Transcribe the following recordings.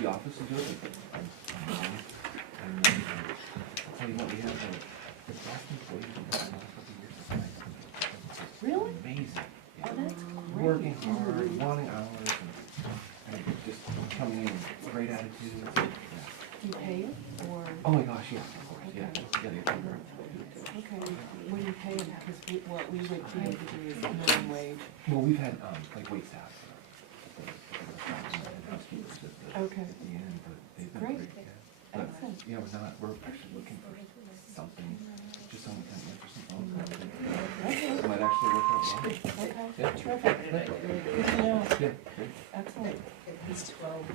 the office is open. And I'll tell you what, we have the best employees in the last couple of years. Really? Amazing. Yeah. Oh, that's great. Working hard, wanting hours, and just coming in with great attitudes. Yeah. Do you pay it, or? Oh my gosh, yeah, of course, yeah. Yeah, they pay her. Okay, what do you pay them? Because what we would be able to do is minimum wage. Well, we've had, like, wait staff. And housekeepers at Okay. the end, but they've been Great. great, yeah. But, Excellent. you know, we're actually looking for something, just something kind of interesting. It might actually work out well. Okay, Yeah. terrific. Good to know. Yeah, great. Excellent. It's 12.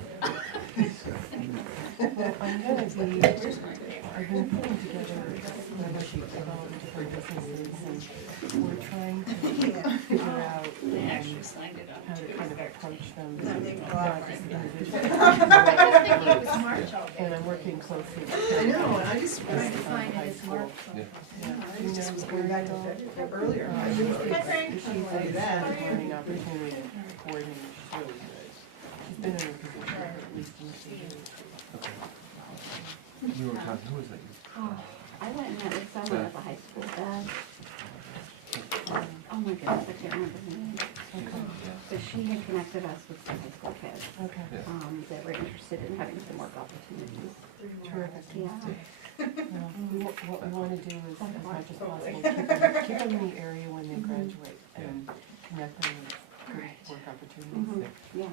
Well, I've been putting together a sheet of all the different businesses, and we're trying to figure out how to kind of approach them, not just individually. And I'm working closely with them. I know, and I just High find school. Yeah. Yeah. I just where I got earlier. She's a learning opportunity to coordinate. She's really good. She's been in her position for at least 2 years. Okay. You were talking, who was that? Oh, I went and met with someone at the high school dad. Oh my goodness, I can't remember her name. But she had connected us with some high school kids Okay. that were interested in having some work opportunities. Terrific. Yeah. What we want to do is, as much as possible, keep them in the area when they graduate and connect them with good work opportunities. Yeah.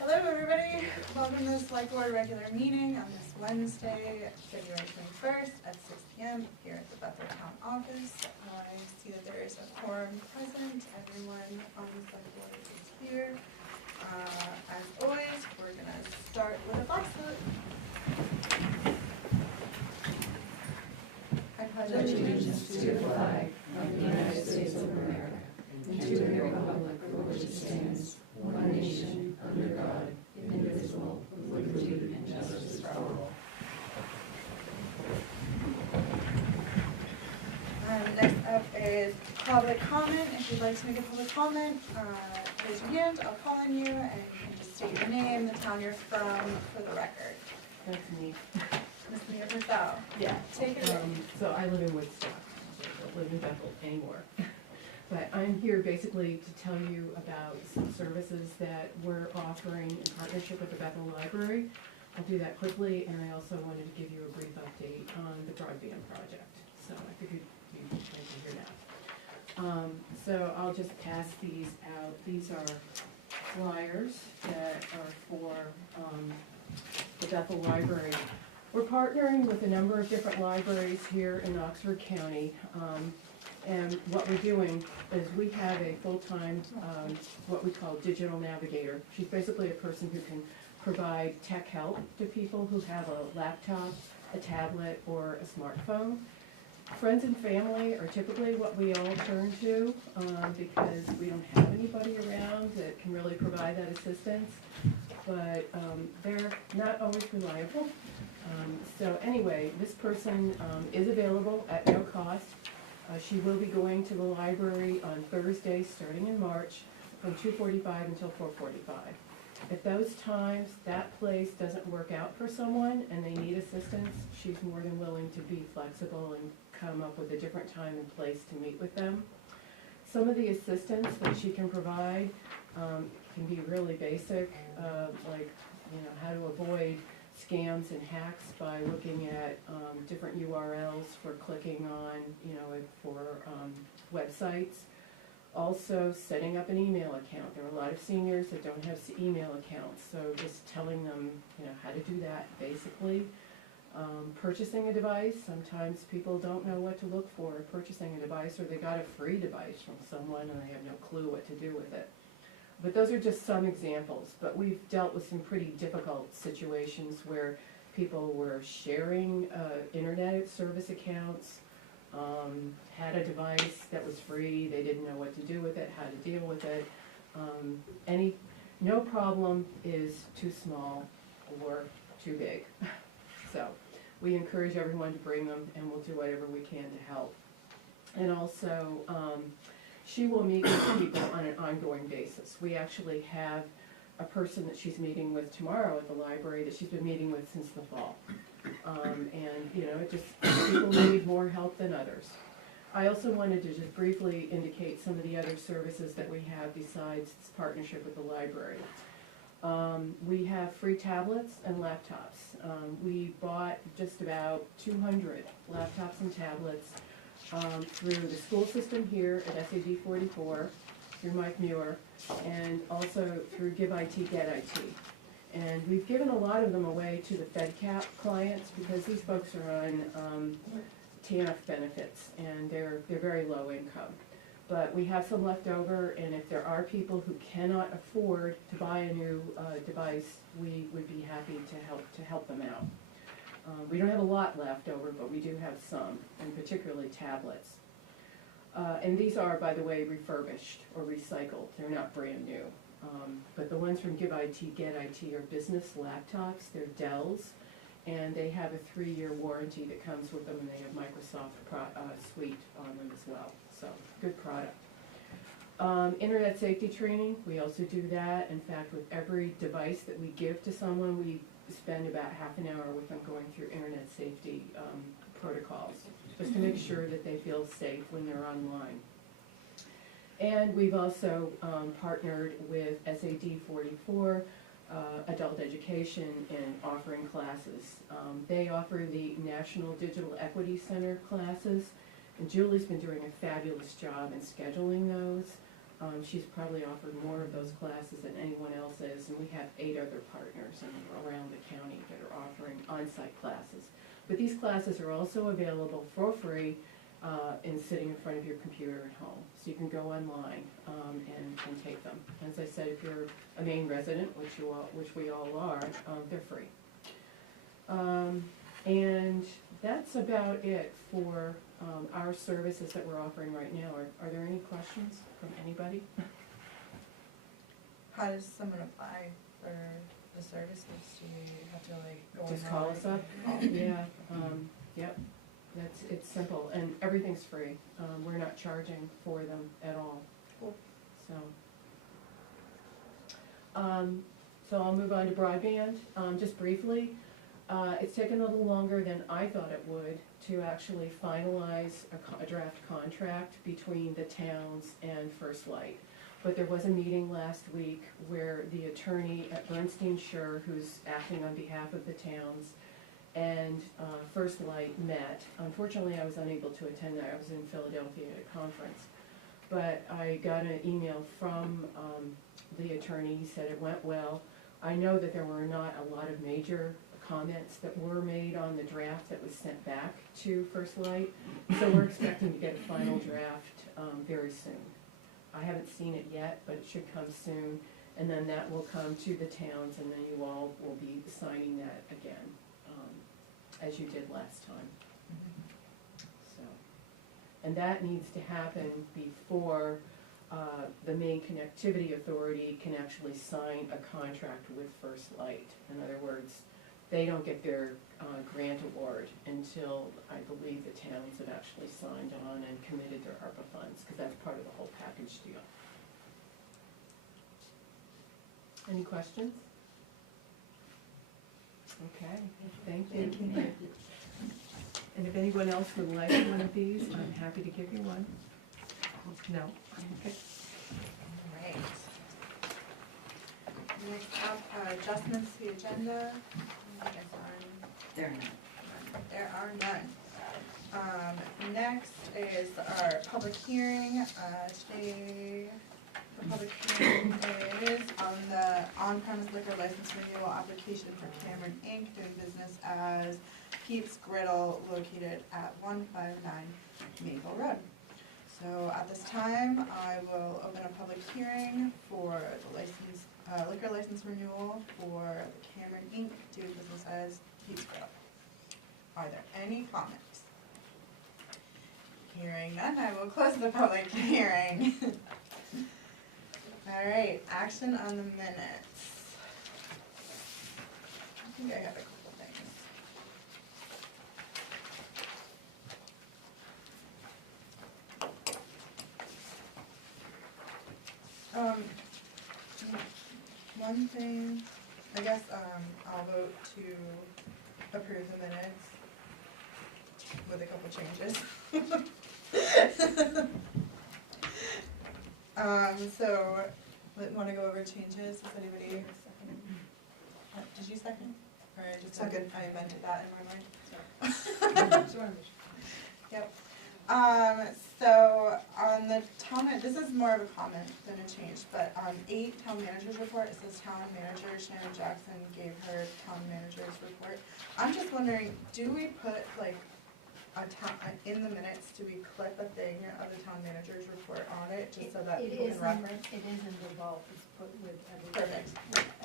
Hello everybody, welcome to the Select Board regular meeting on this Wednesday, February 21st at 6 p.m. here at the Bethel Town Office. I see that there is a quorum present, everyone on the Select Board is here. As always, we're going to start with a flag salute. I pledge allegiance to the flag of the United States of America and to the republic for which it stands, one nation, under God, indivisible, with liberty and justice for all. Next up is public comment. If you'd like to make a public comment, raise your hand, I'll call on you, and you can just state your name, the town you're from, for the record. That's me. Ms. Mia Purcell. Yeah. Take it away. So I live in Woodstock. I don't live in Bethel anymore. But I'm here basically to tell you about some services that we're offering in partnership with the Bethel Library. I'll do that quickly, and I also wanted to give you a brief update on the broadband project. So I figured you'd like to hear that. So I'll just pass these out. These are flyers that are for the Bethel Library We're partnering with a number of different libraries here in Oxford County. And what we're doing is we have a full-time, what we call digital navigator. She's basically a person who can provide tech help to people who have a laptop, a tablet, or a smartphone. Friends and family are typically what we all turn to because we don't have anybody around that can really provide that assistance. But they're not always reliable. So anyway, this person is available at no cost. She will be going to the library on Thursday, starting in March, from 2:45 until 4:45. If those times, that place doesn't work out for someone and they need assistance, she's more than willing to be flexible and come up with a different time and place to meet with them. Some of the assistance that she can provide can be really basic, like how to avoid scams and hacks by looking at different URLs for clicking on, for websites. Also, setting up an email account. There are a lot of seniors that don't have email accounts, so just telling them, how to do that basically. Purchasing a device. Sometimes people don't know what to look for purchasing a device, or they got a free device from someone and they have no clue what to do with it. But those are just some examples. But we've dealt with some pretty difficult situations where people were sharing internet service accounts, had a device that was free, they didn't know what to do with it, how to deal with it. No problem is too small or too big. So we encourage everyone to bring them, and we'll do whatever we can to help. And also, she will meet with people on an ongoing basis. We actually have a person that she's meeting with tomorrow at the library that she's been meeting with since the fall. People need more help than others. I also wanted to just briefly indicate some of the other services that we have besides this partnership with the library. We have free tablets and laptops. We bought just about 200 laptops and tablets through the school system here at S.A.D. 44, through Mike Muir, and also through W.H.A.T, Get.IT. And we've given a lot of them away to the FedCap clients because these folks are on TANF benefits, and they're very low income. But we have some left over, and if there are people who cannot afford to buy a new device, we would be happy to help them out. We don't have a lot left over, but we do have some, and particularly tablets. And these are, by the way, refurbished or recycled. They're not brand new. But the ones from W.H.A.T, Get.IT are business laptops. They're Dell's, and they have a 3-year warranty that comes with them, and they have Microsoft Suite on them as well. So, good product. Internet safety training, we also do that. In fact, with every device that we give to someone, we spend about half an hour with them going through internet safety protocols, just to make sure that they feel safe when they're online. And we've also partnered with S.A.D. 44, Adult Education, in offering classes. They offer the National Digital Equity Center classes, and Julie's been doing a fabulous job in scheduling those. She's probably offered more of those classes than anyone else is, and we have 8 other partners around the county that are offering on-site classes. But these classes are also available for free in sitting in front of your computer at home. So you can go online and take them. As I said, if you're a Maine resident, which we all are, they're free. And that's about it for our services that we're offering right now. Are there any questions from anybody? How does someone apply for the services? Do you have to go Just online? call us up. Yeah, yep. It's simple, and everything's free. We're not charging for them at all. Cool. So I'll move on to broadband, just briefly. It's taken a little longer than I thought it would to actually finalize a draft contract between the towns and First Light. But there was a meeting last week where the attorney at Bernstein Schur, who's acting on behalf of the towns, and First Light met. Unfortunately, I was unable to attend that. I was in Philadelphia at a conference. But I got an email from the attorney. He said it went well. I know that there were not a lot of major comments that were made on the draft that was sent back to First Light. So we're expecting to get a final draft very soon. I haven't seen it yet, but it should come soon. And then that will come to the towns, and then you all will be signing that again, as you did last time. So, and that needs to happen before the Maine Connectivity Authority can actually sign a contract with First Light. In other words, they don't get their grant award until, I believe, the towns have actually signed on and committed their ARPA funds, because that's part of the whole package deal. Any questions? Okay, thank you. And if anyone else would like one of these, I'm happy to give you one. No? Okay. Alright. Next up, adjustments to the agenda. I guess there are none. Next is our public hearing. Today, the public hearing is on the on-premise liquor license renewal application for Cameron Inc. doing business as Pete's Griddle located at 159 Maple Road. So at this time, I will open a public hearing for the liquor license renewal for the Cameron Inc. doing business as Pete's Griddle. Are there any comments? Hearing none, I will close the public hearing. All right, action on the minutes. I think I have a couple things. One thing, I guess, I'll vote to approve the minutes with a couple changes. So, wanna go over changes, does anybody? Did you second? Or I just, Second. I invented that in my mind? Yep. So on the town, this is more of a comment than a change, but on 8 town managers report, it says town manager Shannon Jackson gave her town manager's report. I'm just wondering, do we put like a town, in the minutes, do we clip a thing of the town manager's report on it, just so that people can reference? It is in the vault, it's put with everything. Perfect.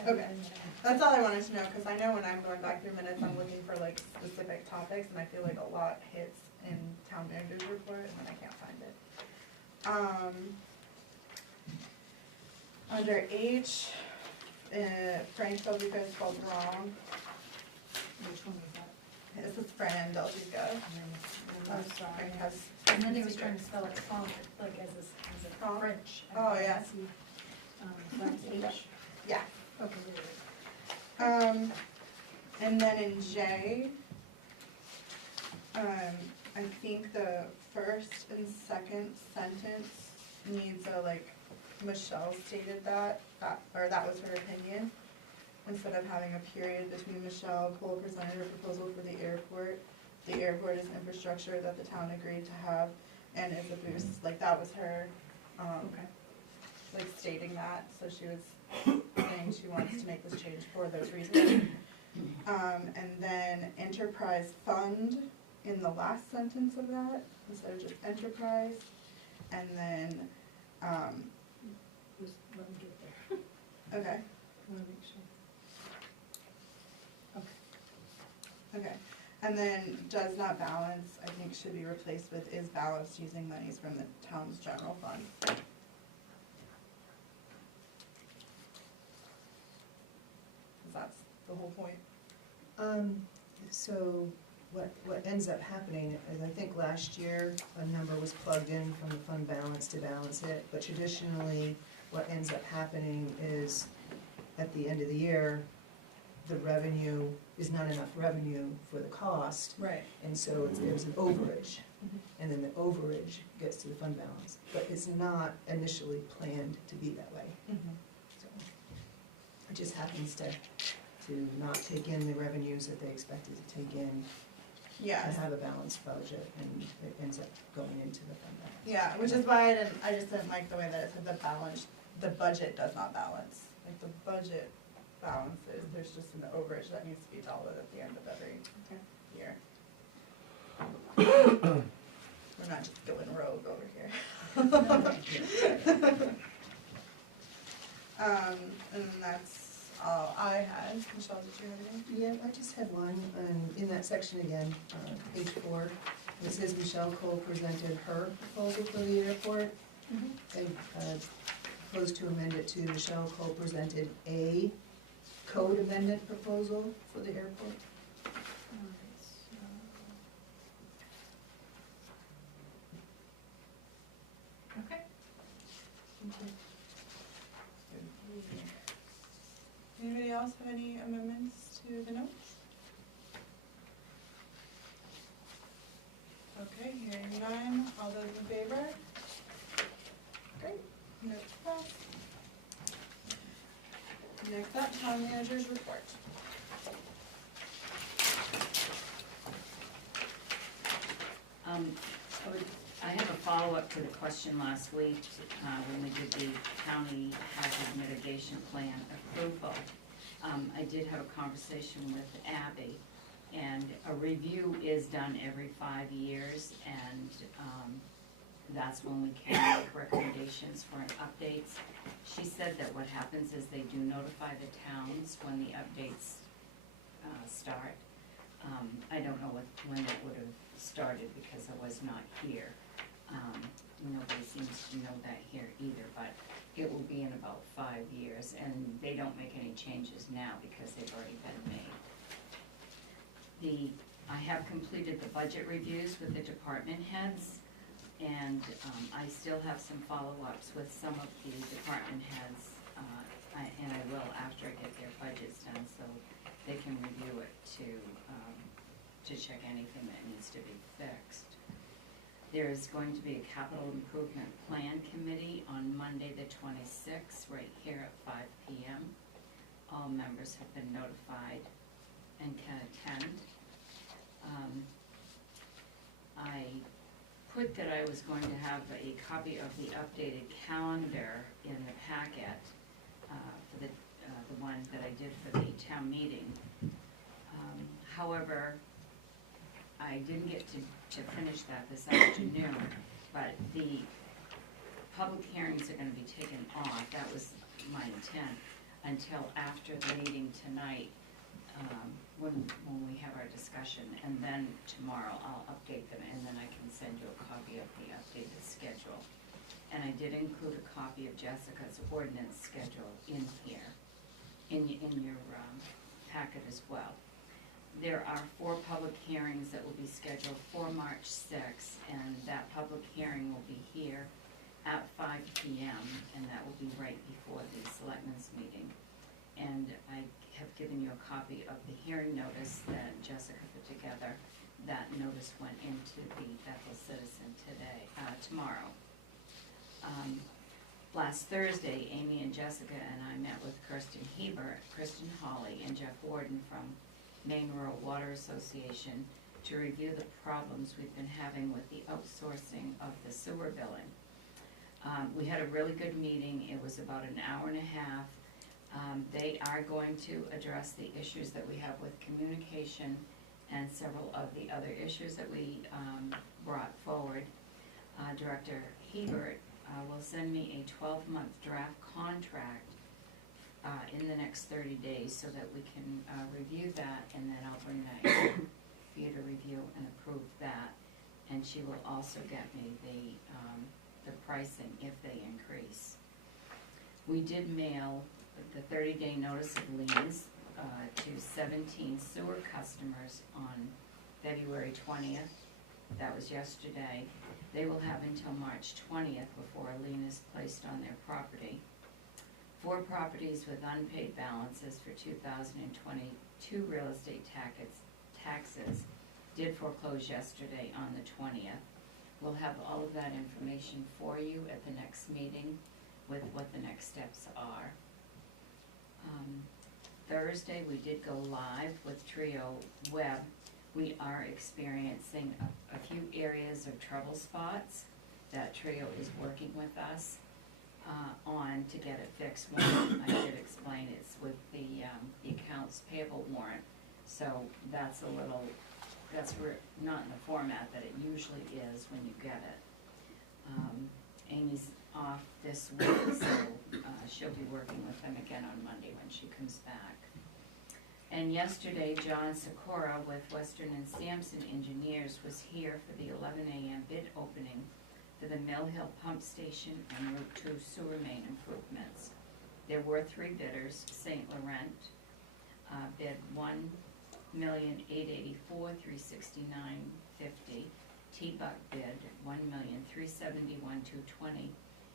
Everything That's all I wanted to know, because I know when I'm going back through minutes, I'm looking for like specific topics, and I feel like a lot hits in town manager's report, and then I can't find it. Under H, Frank Delgico is spelled wrong. Which one was that? This is Fran Delgico. Oh, sorry. Frank has. And then he was trying to spell it Franc, like as a Franc? French. Oh, yeah. That's H. Yeah. Okay, there it is. And then in J, I think the first and second sentence needs a, like, Michelle stated that, or that was her opinion. Instead of having a period between Michelle, Cole presented her proposal for the airport. The airport is infrastructure that the town agreed to have and is a boost, like, that was her, Okay. like, stating that, so she was saying she wants to make this change for those reasons. And then enterprise fund in the last sentence of that, instead of just enterprise. And then, Just let me get there. okay, I wanna make sure. okay. And then does not balance, I think should be replaced with is balanced using monies from the town's general fund. 'Cause that's the whole point. So what ends up happening is, I think last year, a number was plugged in from the fund balance to balance it, but traditionally, what ends up happening is, at the end of the year, the revenue is not enough revenue for the cost, Right. and so there's an overage, and then the overage gets to the fund balance, but it's not initially planned to be that way. So it just happens to not take in the revenues that they expected to take in, Yes. and have a balanced budget, and it ends up going into the fund balance. Yeah, which is why I just didn't like the way that it said the balance, the budget does not balance. Like the budget balances, there's just an overage that needs to be dealt with at the end of every year. We're not just going rogue over here. And then that's all I had. Michelle, did you have anything? Yeah, I just had one, in that section again, page 4, it says Michelle Cole presented her proposal for the airport. They proposed to amend it to Michelle Cole presented a code amendment proposal for the airport. Okay. Anybody else have any amendments to the notes? Okay, hearing none, all those in favor? Great, notes passed. Next up, town manager's report. I have a follow-up to the question last week, when we did the county hazard mitigation plan approval. I did have a conversation with Abby, and a review is done every 5 years, and, that's when we can make recommendations for updates. She said that what happens is they do notify the towns when the updates, start. I don't know when it would have started because I was not here. Nobody seems to know that here either, but it will be in about 5 years, and they don't make any changes now because they've already been made. I have completed the budget reviews with the department heads, and I still have some follow-ups with some of the department heads, and I will after I get their budgets done, so they can review it to check anything that needs to be fixed. There is going to be a capital improvement plan committee on Monday the 26th, right here at 5 p.m. All members have been notified and can attend. I put that I was going to have a copy of the updated calendar in the packet for the one that I did for the town meeting. However, I didn't get to finish that this afternoon, but the public hearings are gonna be taken off, that was my intent, until after the meeting tonight, when we have our discussion, and then tomorrow I'll update them, and then I can send you a copy of the updated schedule. And I did include a copy of Jessica's ordinance schedule in here, in your packet as well. There are 4 public hearings that will be scheduled for March 6th, and that public hearing will be here at 5 p.m., and that will be right before the selectmen's meeting. And I have given you a copy of the hearing notice that Jessica put together. That notice went into the Bethel Citizen tomorrow. Last Thursday, Amy and Jessica and I met with Kirsten Hebert, Kristen Hawley, and Jeff Warden from Maine Rural Water Association to review the problems we've been having with the outsourcing of the sewer billing. We had a really good meeting. It was about an hour and a half. They are going to address the issues that we have with communication and several of the other issues that we brought forward. Director Hebert will send me a 12-month draft contract in the next 30 days so that we can review that, and then I'll bring that in for you to review and approve that. And she will also get me the pricing if they increase. We did mail the 30-day notice of liens to 17 sewer customers on February 20th. That was yesterday. They will have until March 20th before a lien is placed on their property. 4 properties with unpaid balances for 2022 real estate taxes did foreclose yesterday on the 20th. We'll have all of that information for you at the next meeting with what the next steps are. Thursday, we did go live with Trio Web. We are experiencing a few areas of trouble spots that Trio is working with us. on to get it fixed. One, I did explain, it's with the accounts payable warrant, so that's a little, not in the format that it usually is when you get it. Amy's off this week, so she'll be working with them again on Monday when she comes back. And yesterday, John Sikora with Western and Sampson Engineers was here for the 11 a.m. bid opening for the Mill Hill Pump Station and Route 2 sewer main improvements. There were 3 bidders. St. Laurent bid $1,884,369.50. T-Buck bid $1,371,220,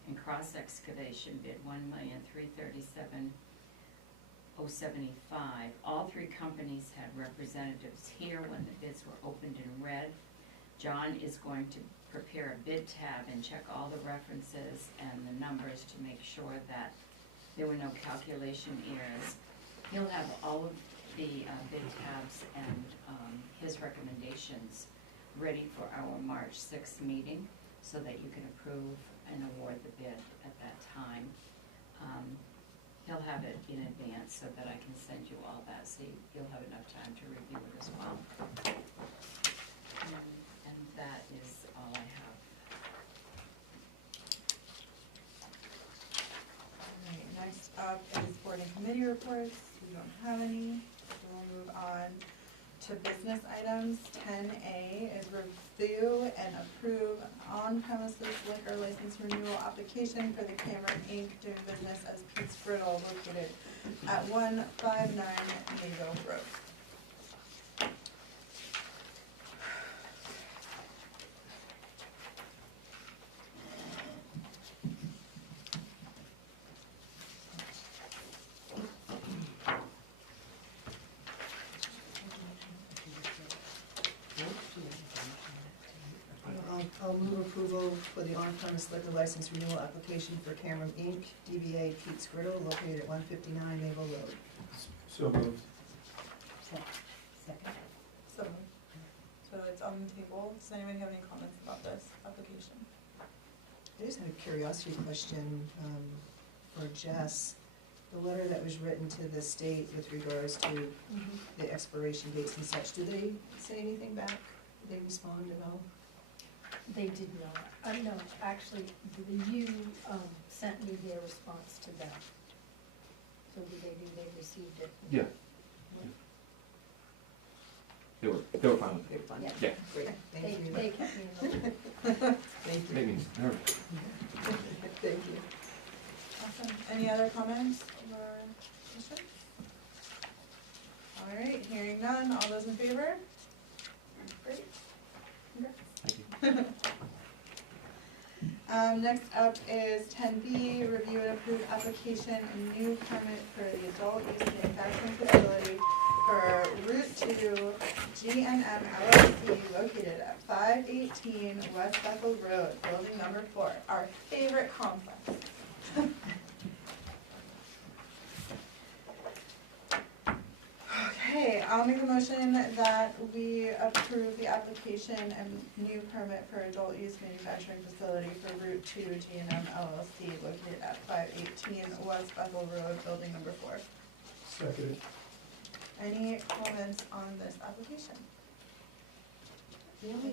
and Cross Excavation bid $1,337,075. All 3 companies had representatives here when the bids were opened and read. John is going to prepare a bid tab and check all the references and the numbers to make sure that there were no calculation errors. He'll have all of the bid tabs and his recommendations ready for our March 6th meeting so that you can approve and award the bid at that time. He'll have it in advance so that I can send you all that, so you'll have enough time to review it as well. And that is all I have. All right, next up is board and committee reports. We don't have any, so we'll move on to business items. 10A is review and approve on-premises liquor license renewal application for the Cameron Inc. doing business as Pete's Griddle located at 159 Mayville Road. I'll move approval for the on-premise liquor license renewal application for Cameron Inc., DBA Pete's Griddle, located at 159 Naval Road. So moved. Second. So it's on the table. Does anybody have any comments about this application? I just had a curiosity question for Jess. The letter that was written to the state with regards to the expiration dates and such, do they say anything back? Did they respond at all? They did not. No, actually, you sent me their response to them. So they received it? Yeah. They were fine with it. Yeah. Yeah. Great, thank you. They kept me in the loop. Thank you. Made me nervous. Thank you. Awesome. Any other comments or questions? All right, hearing none. All those in favor? Great. Congrats. Thank you. Next up is 10B, review and approve application and new permit for the adult use manufacturing facility for Route 2 G&M LLC located at 518 West Bethel Road, building number 4, our favorite complex. Okay, I'll make a motion that we approve the application and new permit for adult use manufacturing facility for Route 2 G&M LLC located at 518 West Bethel Road, building number 4. Seconded. Any comments on this application? There were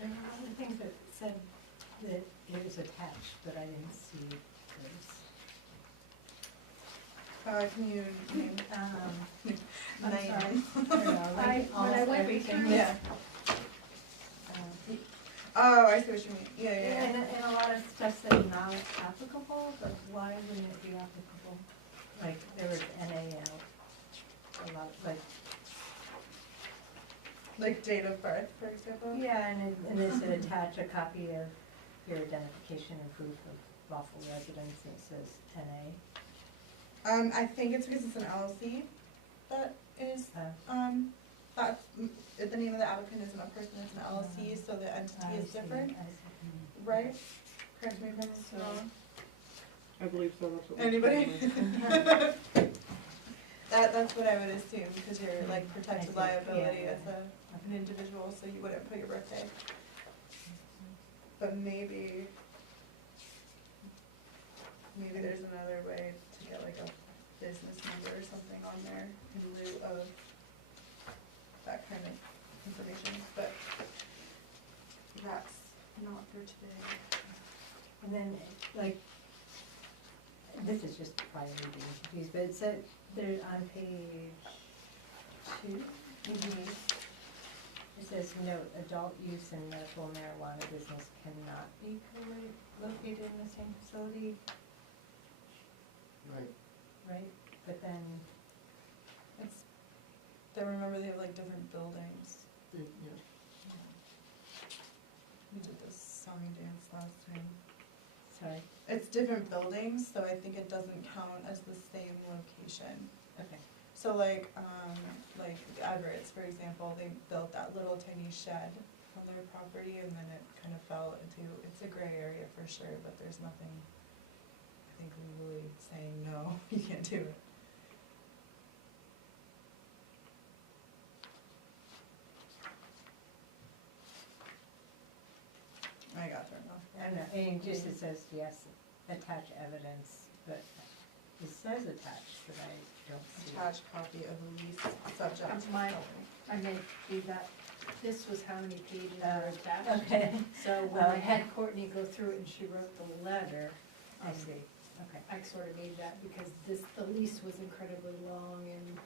other things that said that it was attached, but I didn't see those. Can you name? I'm name? sorry. When I went through Yeah. Oh, I see what you mean. Yeah, yeah, yeah. And a lot of stuff said not applicable, but why wouldn't it be applicable? Like, there was NAL, a lot, Like date of birth, for example? yeah, and it said attach a copy of your identification and proof of lawful residence, and it says NA. I think it's because it's an LLC that is, that's, the name of the applicant isn't a person, it's an LLC, so the entity is different, right? Correct me if I'm wrong. I believe so, that's what. Anybody? That's what I would assume, because you're like protected liability as an individual, so you wouldn't put your birthday. But maybe, maybe there's another way to get like a business number or something on there in lieu of that kind of information, but that's not for today. And then, like, this is just probably being confused, but it said, there on page 2, it says, note, adult use and medical marijuana business cannot be located in the same facility, Right. right? But then, It's, they remember they have like different buildings. Yeah. We did this song and dance last time. sorry, It's different buildings, so I think it doesn't count as the same location. okay. So like the Everetts, for example, they built that little tiny shed on their property and then it kind of fell into, it's a gray area for sure, but there's nothing, I think, legally saying, no, you can't do it. I got thrown off. I don't know, and just it says, yes, attach evidence, but it says attached, but I don't see it. Attached copy of lease subject. I may do that, this was how many pages are attached. Okay, So when I had Courtney go through it and she wrote the letter, I see, okay. I sort of made that because the lease was incredibly long and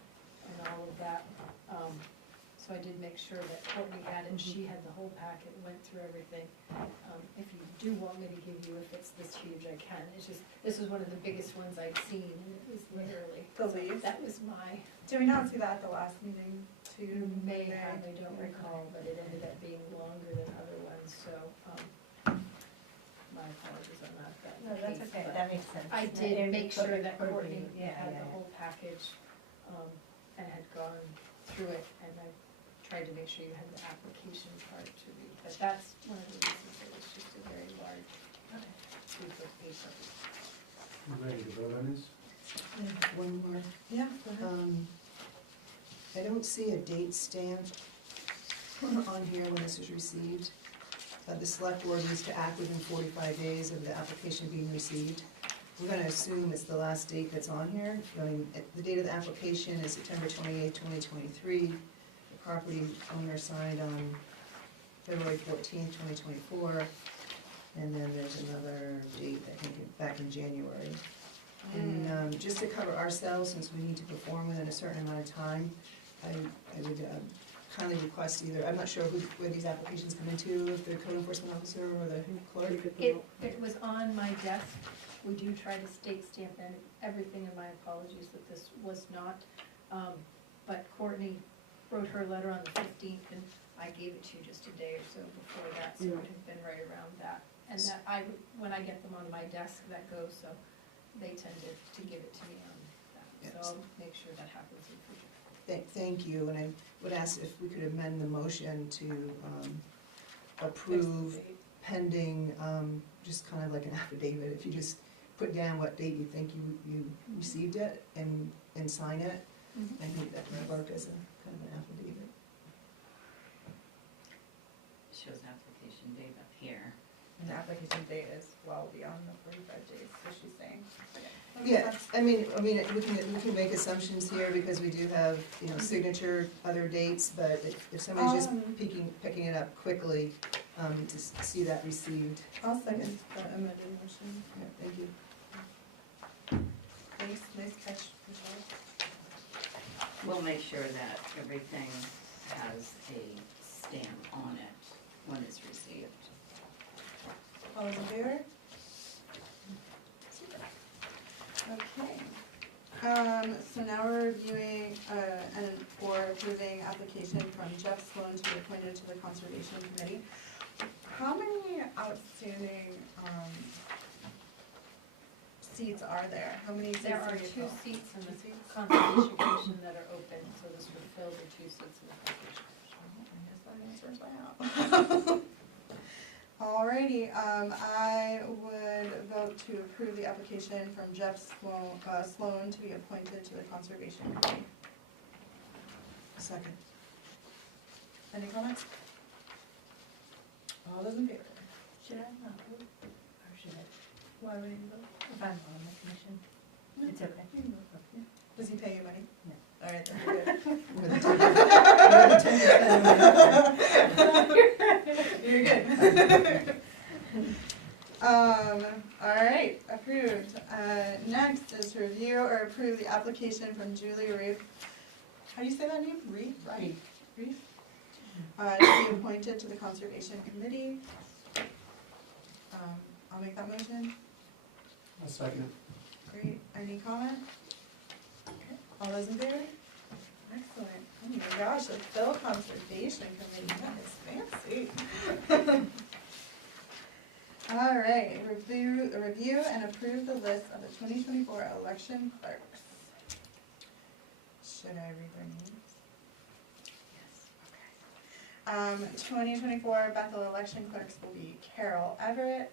all of that. So I did make sure that Courtney had it, she had the whole packet, went through everything. If you do want me to give you, if it's this huge, I can. It's just, this was one of the biggest ones I'd seen, and it was literally. The lease? That was my, Did we not see that at the last meeting too? you may have, I don't recall, but it ended up being longer than other ones, so, my apologies on that. No, that's case, okay, but that makes sense. I did make sure that Courtney Yeah, had yeah, the whole package, and had gone through it, and I tried to make sure you had the application part to read, but that's one of the reasons it was just a very large piece of paper. You ready to vote on this? One more. Yeah, go ahead. I don't see a date stamp on here when this was received. The select board needs to act within 45 days of the application being received. We're gonna assume it's the last date that's on here. I mean, the date of the application is September 28th, 2023. The property owner signed on February 14th, 2024. And then there's another date, I think, back in January. And just to cover ourselves, since we need to perform within a certain amount of time, I would kindly request either, I'm not sure where these applications come into, if the code enforcement officer or the clerk. It was on my desk, we do try to state stamp in everything, and my apologies that this was not, but Courtney wrote her letter on the 15th, and I gave it to you just a day or so before that, so it would have been right around that. And that when I get them on my desk, that goes, so they tend to give it to me on that, so I'll make sure that happens in future. Thank you, and I would ask if we could amend the motion to approve pending, just kind of like an affidavit, if you just put down what date you think you received it and sign it, I think that would work as a kind of an affidavit. Shows application date up here. And the application date is well beyond the 45 days, so she's saying. Yeah, I mean, we can make assumptions here because we do have, signature, other dates, but if somebody's just picking it up quickly, to see that received. I'll second the amended motion. Yeah, thank you. Nice catch, Michelle. We'll make sure that everything has a stamp on it when it's received. All those in favor? Super. Okay. So now we're reviewing or approving application from Jeff Sloan to be appointed to the Conservation Committee. How many outstanding seats are there? How many seats There are do you 2 fill? seats in the 2 seats? Conservation Commission that are open, so this would fill the 2 seats in the Conservation Commission. I guess that answers my out. Alrighty, I would vote to approve the application from Jeff Sloan to be appointed to the Conservation Committee. Second. Any comments? All those in favor? Should I not vote, or should I? Why would you vote? fine on the commission. It's okay. Does he pay you money? No. All right, then we're good. We're the 10%. You're good. All right, approved. Next is to review or approve the application from Julie Reef. How do you say that name? Reef? Right. Reef? To be appointed to the Conservation Committee. I'll make that motion. I'll second it. Great. Any comment? Okay. All those in favor? Excellent. Oh my gosh, the Phil Conservation Committee, that is fancy. All right, review and approve the list of the 2024 election clerks. Should I read their names? Yes. Okay. 2024 Bethel election clerks will be Carol Everett,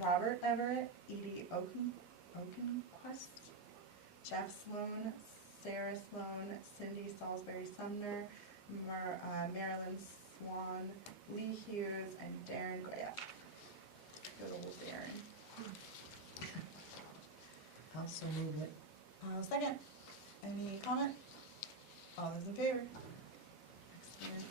Robert Everett, Edie Oakenquist, Jeff Sloan, Sarah Sloan, Cindy Salisbury Sumner, Marilyn Swan, Lee Hughes, and Darren Goya. Good old Darren. Also move it. Second. Any comment? All those in favor? Excellent.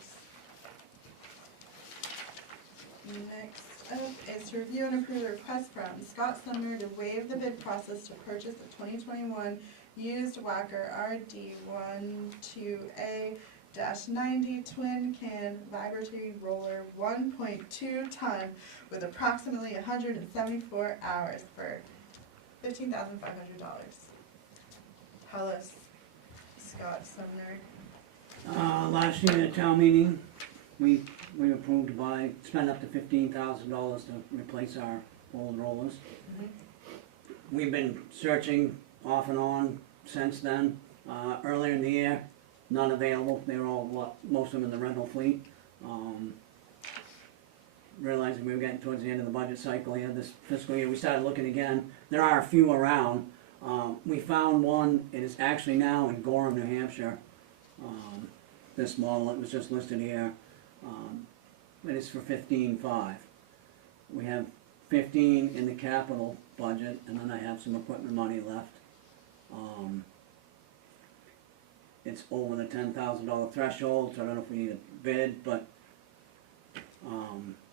Next up is to review and approve the request from Scott Sumner to waive the bid process to purchase the 2021 used Whacker RD12A-90 twin can vibratory roller 1.2 ton with approximately 174 hours for $15,500. Tell us, Scott Sumner. Last year at town meeting, we approved to spend up to $15,000 to replace our old rollers. We've been searching off and on since then. Earlier in the year, none available. They were all, most of them in the rental fleet. Realizing we were getting towards the end of the budget cycle here this fiscal year, we started looking again. There are a few around. We found one. It is actually now in Gorham, New Hampshire. This model, it was just listed here. It is for $15,500. We have $15,000 in the capital budget, and then I have some equipment money left. It's over the $10,000 threshold, so I don't know if we need a bid, but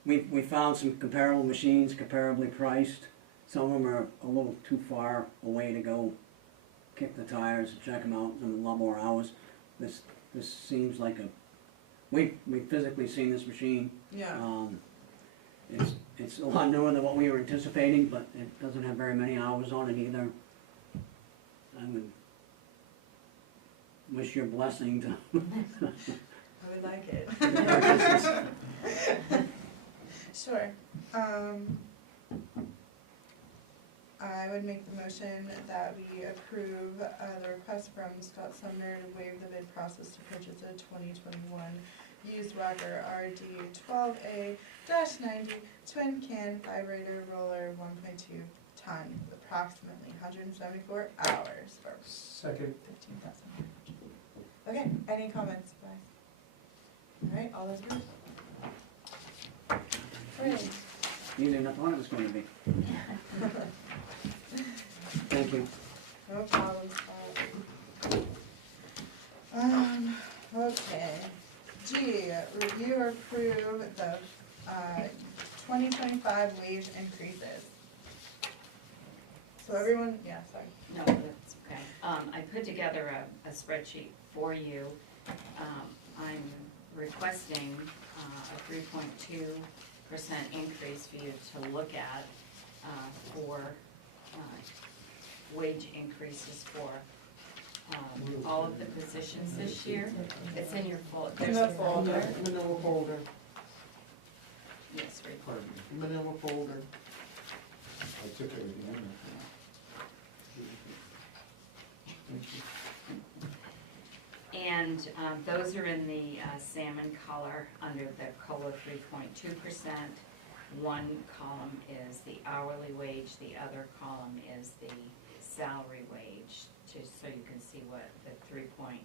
we found some comparable machines, comparably priced. Some of them are a little too far away to go kick the tires and check them out, and a lot more hours. This seems like we've physically seen this machine. Yeah. It's a lot newer than what we were anticipating, but it doesn't have very many hours on it either. I would wish your blessing to I would like it. Sure. I would make the motion that we approve the request from Scott Sumner to waive the bid process to purchase a 2021 used Whacker RD12A-90 twin can vibrator roller 1.2 ton with approximately 174 hours for Second. $15,000. Okay, any comments, guys? All right, all those approved? Great. easier than I thought it was going to be. Thank you. No problem, okay. G, review or approve the 2025 wage increases. So everyone, yeah, sorry. No, that's okay. I put together a spreadsheet for you. I'm requesting a 3.2% increase for you to look at for wage increases for all of the positions this year. It's in your folder. There's a folder. Manila folder. Yes, right. Pardon me. Manila folder. I took everything in there. Thank you. And those are in the salmon color under the COLA 3.2%. One column is the hourly wage, the other column is the salary wage, just so you can see what the 3.2%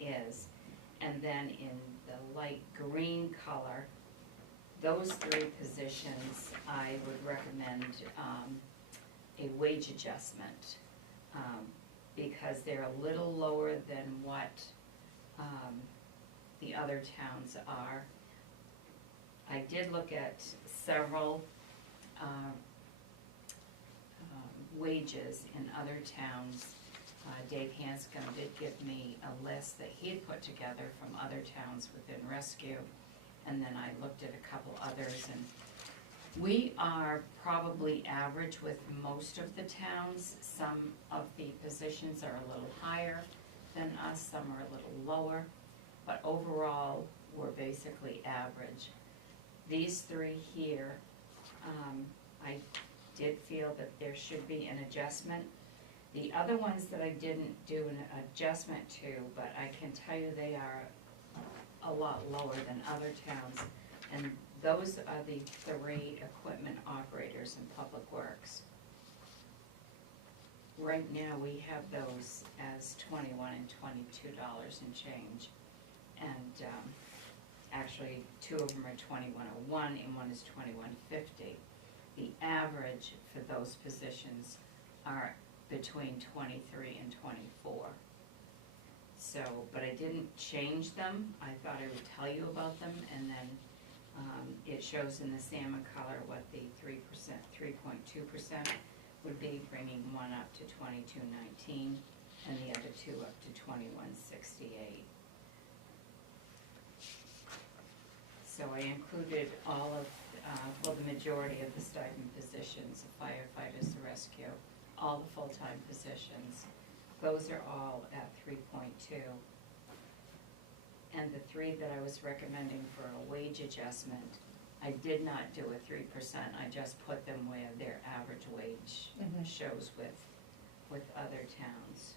is. And then in the light green color, those three positions, I would recommend a wage adjustment, because they're a little lower than what, the other towns are. I did look at several, wages in other towns. Dave Hanscom did give me a list that he had put together from other towns within rescue, and then I looked at a couple others, and we are probably average with most of the towns. Some of the positions are a little higher than us, some are a little lower, but overall, we're basically average. These three here, I did feel that there should be an adjustment. The other ones that I didn't do an adjustment to, but I can tell you they are a lot lower than other towns, and those are the three equipment operators in Public Works. Right now, we have those as $21 and $22 and change, and actually, two of them are $21.01 and one is $21.50. The average for those positions are between 23 and 24. So, but I didn't change them. I thought I would tell you about them, and then it shows in the salmon color what the 3%, 3.2% would be, bringing one up to 22.19 and the other two up to 21.68. So I included all of, well, the majority of the stipend positions, the firefighters, the rescue, all the full-time positions. Those are all at 3.2. And the three that I was recommending for a wage adjustment, I did not do a 3%, I just put them where their average wage shows with other towns.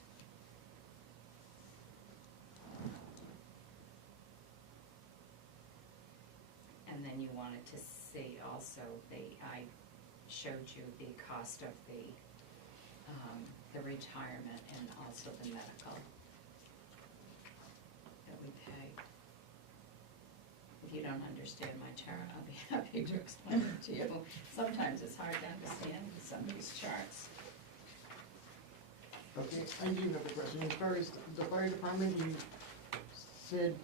And then you wanted to see also I showed you the cost of the retirement and also the medical that we pay. If you don't understand my chart, I'll be happy to explain it to you. Sometimes it's hard to understand some of these charts. Okay, I do have a question. As far as the fire department, you said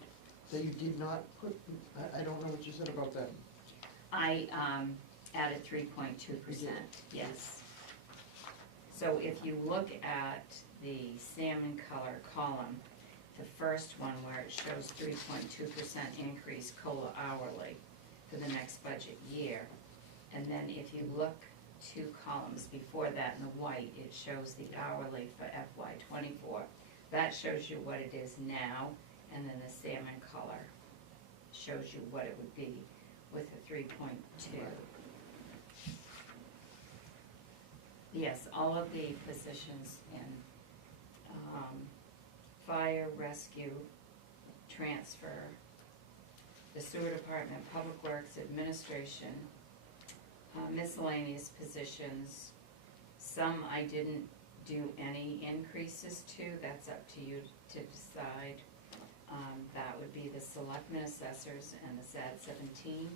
that you did not put, I don't know what you said about that. I added 3.2%, yes. So if you look at the salmon color column, the first one where it shows 3.2% increase COLA hourly for the next budget year, and then if you look 2 columns before that in the white, it shows the hourly for FY24. That shows you what it is now, and then the salmon color shows you what it would be with the 3.2. Yes, all of the positions in fire, rescue, transfer, the sewer department, public works, administration, miscellaneous positions. Some I didn't do any increases to, that's up to you to decide. That would be the selectmen assessors and the SAD 17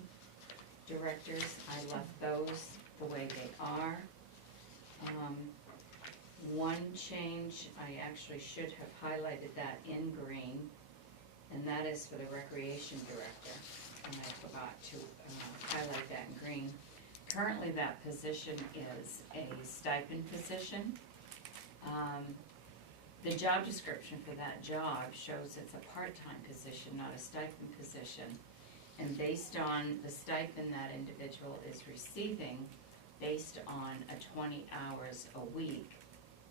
directors. I left those the way they are. One change, I actually should have highlighted that in green, and that is for the recreation director, and I forgot to highlight that in green. Currently that position is a stipend position. The job description for that job shows it's a part-time position, not a stipend position, and based on the stipend that individual is receiving, based on a 20 hours a week,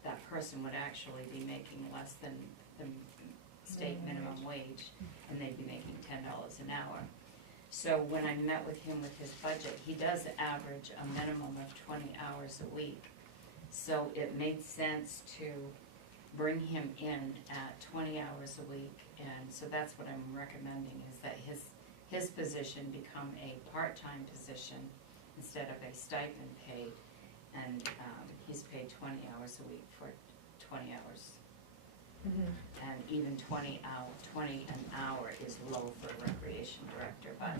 that person would actually be making less than the state minimum wage, and they'd be making $10 an hour. So when I met with him with his budget, he does average a minimum of 20 hours a week. So it made sense to bring him in at 20 hours a week, and so that's what I'm recommending, is that his position become a part-time position instead of a stipend paid, and he's paid 20 hours a week for 20 hours. And even 20 an hour is low for a recreation director, but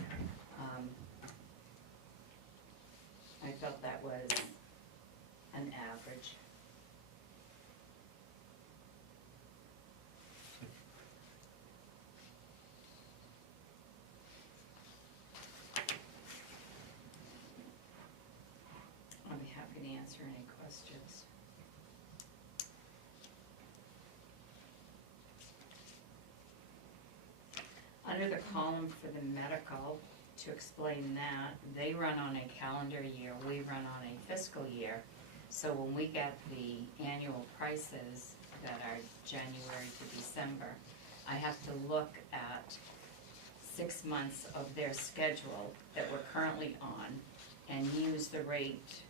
I felt that was an average. average. I'll be happy to answer any questions. Under the column for the medical, to explain that, they run on a calendar year, we run on a fiscal year. So when we get the annual prices that are January to December, I have to look at 6 months of their schedule that we're currently on and use the rate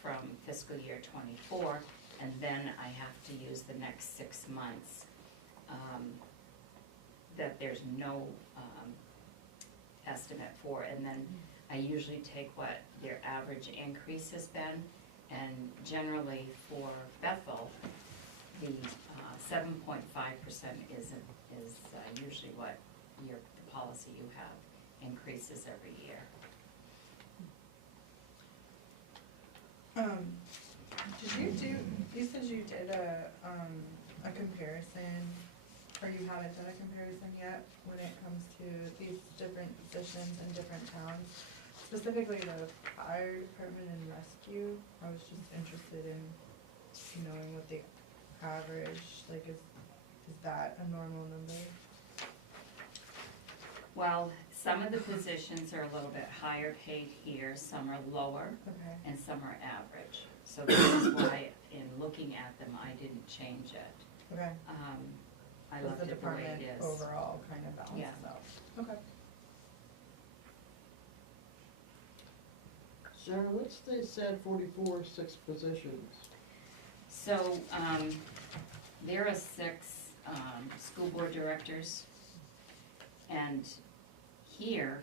from fiscal year '24, and then I have to use the next 6 months that there's no estimate for, and then I usually take what their average increase has been, and generally for Bethel, the 7.5% is usually what the policy you have increases every year. You said you did a comparison, or you haven't done a comparison yet when it comes to these different positions in different towns, specifically the fire department and rescue. I was just interested in knowing what the average, like, is that a normal number? Well, some of the positions are a little bit higher paid here, some are lower, Okay. and some are average. So this is why, in looking at them, I didn't change it. Okay. I Does left the it the way department it is. overall kind of balance Yeah. out? Okay. Sarah, what's the said 44, 6 positions? So, there are 6 school board directors, and here,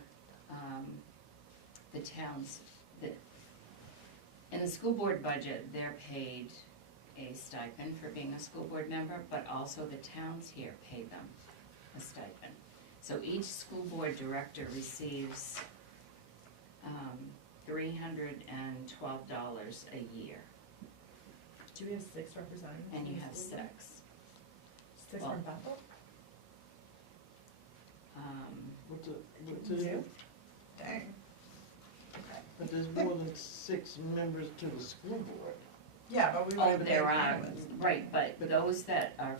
the towns, in the school board budget, they're paid a stipend for being a school board member, but also the towns here pay them a stipend. So each school board director receives $312 a year, Do we have 6 representatives? and you in the have school board? 6. 6 Well, from Bethel? What's it, Two? Dang. Okay. but there's more than 6 members to the school board. Yeah, but we Oh, would have there are, been right, but those that are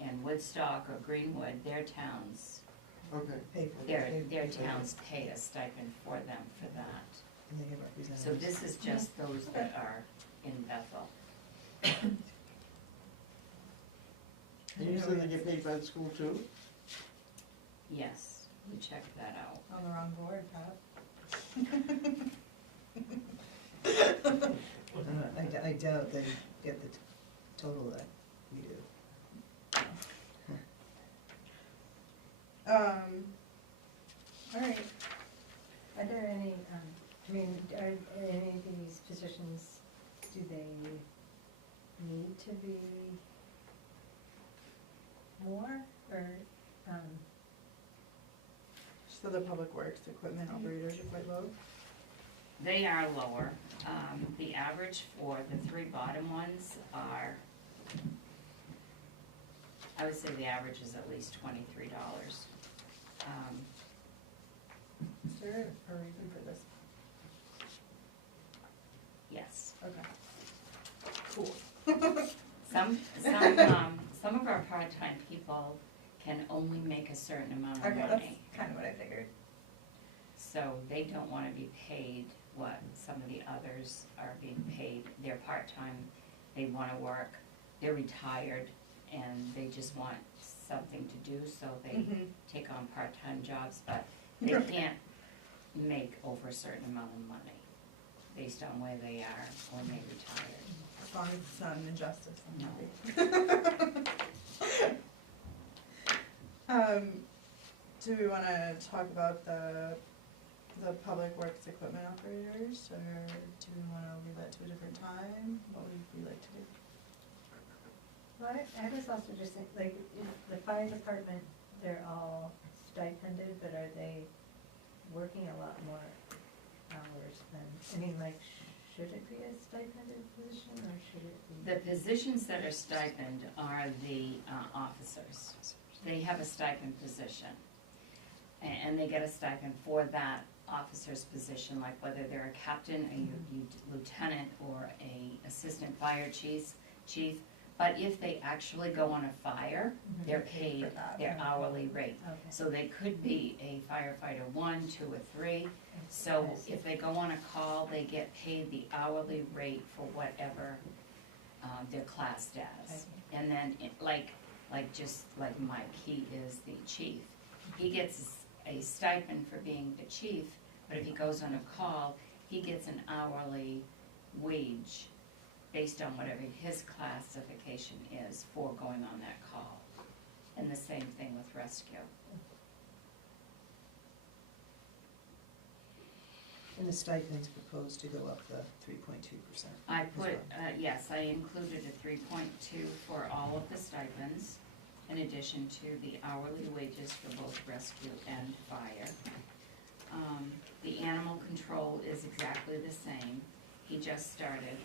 in Woodstock or Greenwood, their towns, Okay. Pay for their it. towns pay a stipend for them for that. And they have representatives. So this is just those that are in Bethel. And you said they get paid by the school too? Yes, we checked that out. on the wrong board, Pat. I doubt they get the total that we do. All right. Are there any, are any of these positions, do they need to be more, or, So the public works equipment operators are quite low? They are lower. The average for the 3 bottom ones are, I would say the average is at least $23. Is there a reason for this? Yes. Okay. Cool. Some of our part-time people can only make a certain amount of Okay, that's money. kind of what I figured. So they don't wanna be paid what some of the others are being paid. They're part-time, they wanna work, they're retired, and they just want something to do, so they Mhm. take on part-time jobs, but they can't make over a certain amount of money based on where they are when they retired. As long as it's not an injustice, I'm No. happy. Do we wanna talk about the public works equipment operators, or do we wanna leave that to a different time? What would we like to do? well, I was also just thinking, like, the fire department, they're all stipended, but are they working a lot more hours than, I mean, like, should it be a stipended position, or should it be? The positions that are stipend are the officers. They have a stipend position. And they get a stipend for that officer's position, like whether they're a captain, a lieutenant, or a assistant fire chief. But if they actually go on a fire, they're paid their hourly rate. Okay. So they could be a firefighter 1, 2, or 3. So if they go on a call, they get paid the hourly rate for whatever they're classed as. And then, like Mike, he is the chief. He gets a stipend for being the chief, but if he goes on a call, he gets an hourly wage based on whatever his classification is for going on that call. And the same thing with rescue. And the stipend's proposed to go up the 3.2%. I put, yes, I included a 3.2 for all of the stipends, in addition to the hourly wages for both rescue and fire. The animal control is exactly the same. He just started.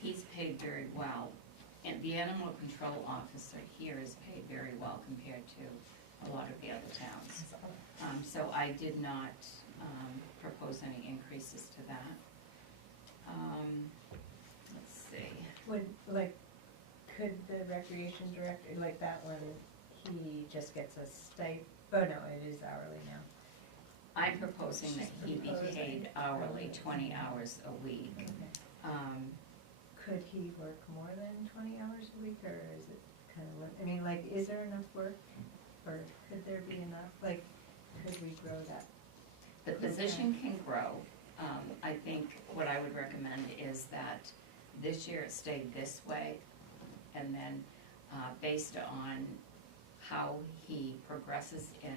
He's paid very well. And the animal control officer here is paid very well compared to a lot of the other towns. So I did not propose any increases to that. Let's see. Would, could the recreation director, like that one, he just gets a oh no, it is hourly now. I'm proposing that he be paid hourly, 20 hours a week. Okay. Could he work more than 20 hours a week, or is it kind of, is there enough work? Or could there be enough, could we grow that? The position can grow. I think what I would recommend is that this year it stayed this way, and then based on how he progresses in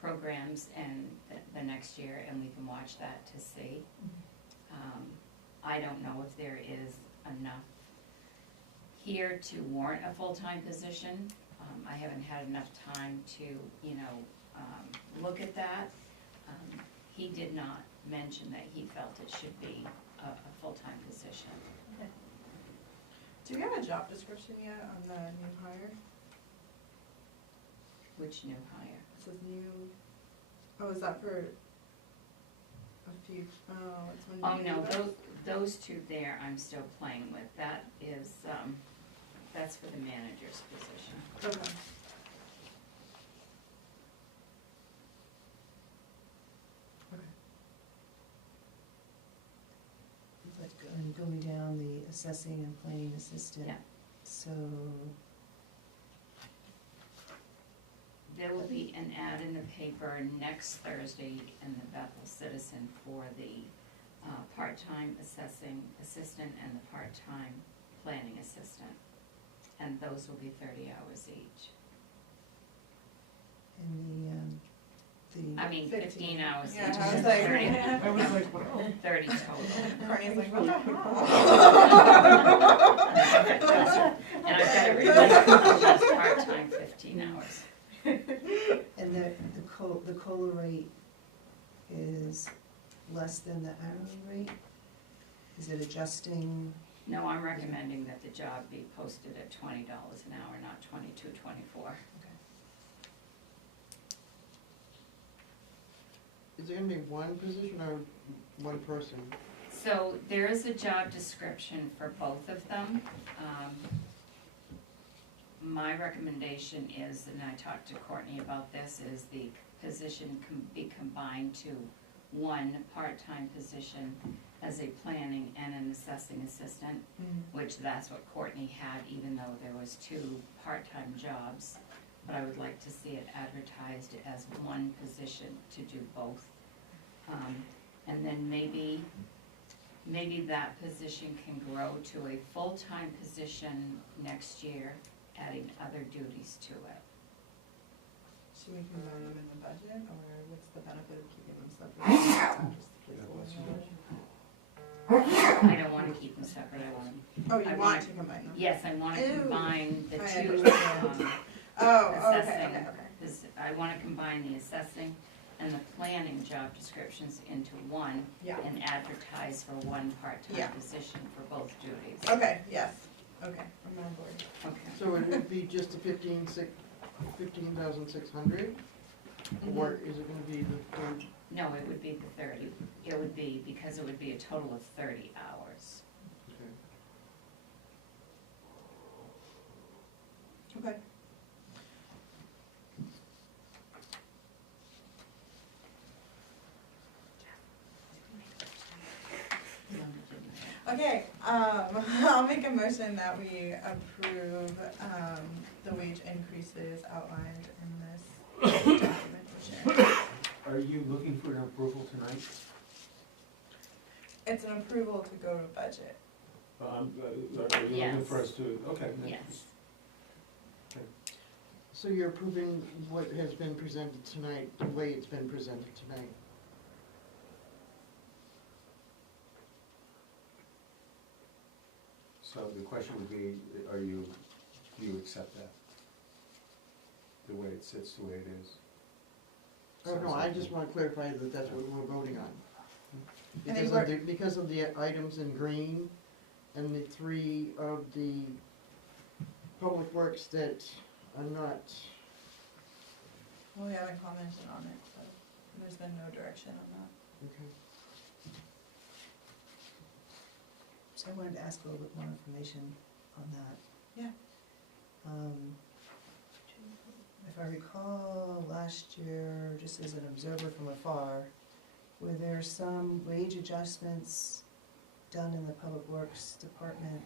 programs and the next year, and we can watch that to see. I don't know if there is enough here to warrant a full-time position. I haven't had enough time to, look at that. He did not mention that he felt it should be a full-time position. Okay. Do we have a job description yet on the new hire? Which new hire? It says new, oh, is that for a few, oh, it's when Oh, you no, leave us? those two there I'm still playing with. That is, that's for the manager's position. Okay. And going down the assessing and planning assistant. Yeah. So, There will be an ad in the paper next Thursday in the Bethel Citizen for the part-time assessing assistant and the part-time planning assistant. And those will be 30 hours each. and I mean, 15 hours each. Yeah, I was and like, 30, I was like, wow. 30 total. Courtney's like, what the hell? And I've got it written, that's part-time, 15 hours. and the COLA rate is less than the hourly rate? Is it adjusting? No, I'm recommending that the job be posted at $20 an hour, not $22, $24. Is there gonna be one position or one person? So there is a job description for both of them. My recommendation is, and I talked to Courtney about this, is the position can be combined to one part-time position as a planning and an assessing assistant, which that's what Courtney had, even though there was 2 part-time jobs. But I would like to see it advertised as one position to do both. And then maybe that position can grow to a full-time position next year, adding other duties to it. Should we combine them in the budget, or what's the benefit of keeping them separate? I don't wanna keep them separate, I want Oh, you I want want- to combine them? yes, I wanna Ew. combine the I 2, understand. Oh, okay, assessing. okay, okay. I wanna combine the assessing and the planning job descriptions into one Yeah. and advertise for one part-time Yeah. position for both duties. Okay, yes, okay, I'm on board. Okay. So it would be just the 15,600? Or is it gonna be the, No, it would be the 30. It would be, because it would be a total of 30 hours. Okay. Okay, I'll make a motion that we approve, the wage increases outlined in this document for Sharon. Are you looking for an approval tonight? It's an approval to go to budget. Are you looking Yes. for us to, okay. Yes. so you're approving what has been presented tonight, the way it's been presented tonight? So the question would be, do you accept that? The way it sits, the way it is? Oh, no, I just wanna clarify that that's what we're voting on. And Because of the items in green and the three of the public works that are not, Well, we haven't commented on it, so there's been no direction on that. okay. So I wanted to ask a little bit more information on that. Yeah. If I recall, last year, just as an observer from afar, were there some wage adjustments done in the Public Works Department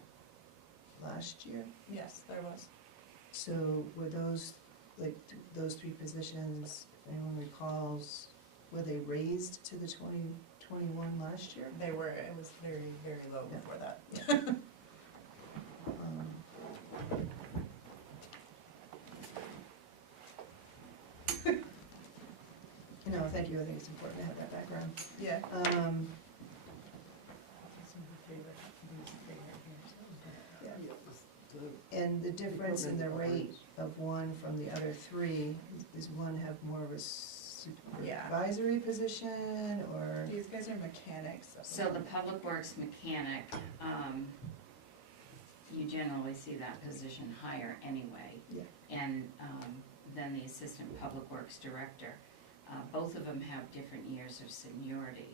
last year? Yes, there was. So were those, like, those three positions, if anyone recalls, were they raised to the 2021 last year? They were, it was very, very low Yeah. before that. Um, No, thank you, I think it's important to have that background. Yeah. And the difference in the rate of one from the other three, is one have more of a supervisory position, or? These guys are mechanics. So the public works mechanic, you generally see that position higher anyway. Yeah. And then the assistant public works director. Both of them have different years of seniority,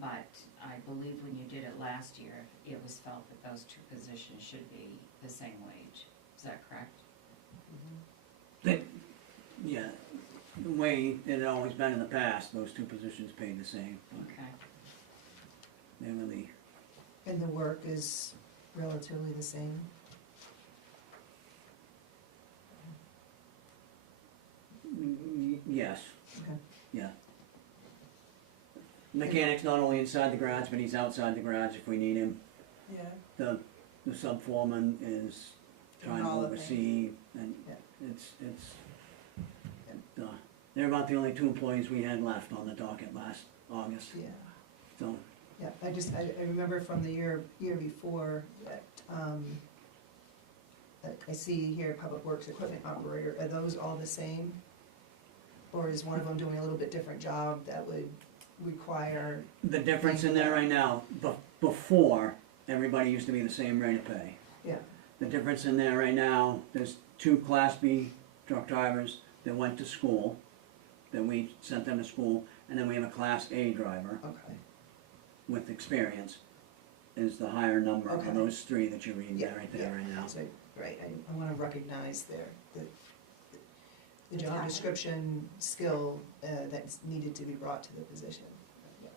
but I believe when you did it last year, it was felt that those two positions should be the same wage. Is that correct? Yeah, the way it had always been in the past, those two positions paid the same. Okay. They really, And the work is relatively the same? yes, Okay. yeah. Mechanic's not only inside the garage, but he's outside the garage if we need him. Yeah. The sub-foreman is trying to Doing all the oversee, and Yeah. it's, they're about the only two employees we had left on the docket last August, Yeah. so. Yeah, I remember from the year before that, that I see here, Public Works Equipment Operator, are those all the same? Or is one of them doing a little bit different job that would require, The difference in there right now, before, everybody used to be the same rate of pay. yeah, The difference in there right now, there's two Class B truck drivers that went to school, that we sent them to school, and then we have a Class A driver okay, with experience, is the higher number Okay. of those three that you're reading Yeah, there, right there, yeah. right now. so, right, I wanna recognize the The job talent. description skill, that's needed to be brought to the position. Yeah.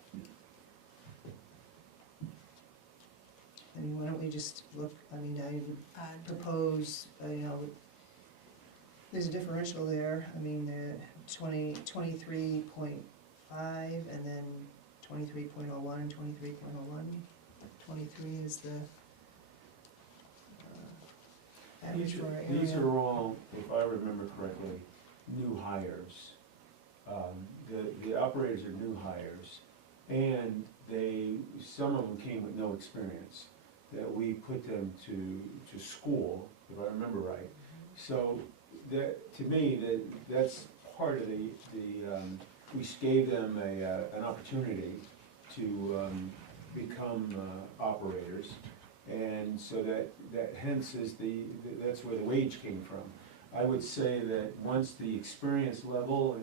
I mean, why don't we just look, I mean, I would propose, there's a differential there, I mean, 23.5, and then 23.01, 23.01. 23 is the average These for our are, area. these are all, if I remember correctly, new hires. The operators are new hires, and some of them came with no experience, that we put them to school, if I remember right. So, that, to me, that's part of the gave them an opportunity to become operators. And so that hence is that's where the wage came from. I would say that once the experience level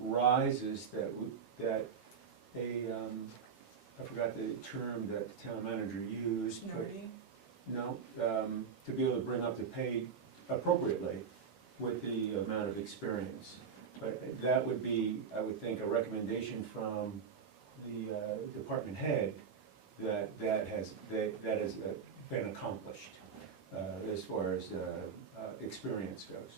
rises, that I forgot the term that the town manager used, but Seniority. no, to be able to bring up the pay appropriately with the amount of experience. But that would be, I would think, a recommendation from the department head that has been accomplished as far as experience goes.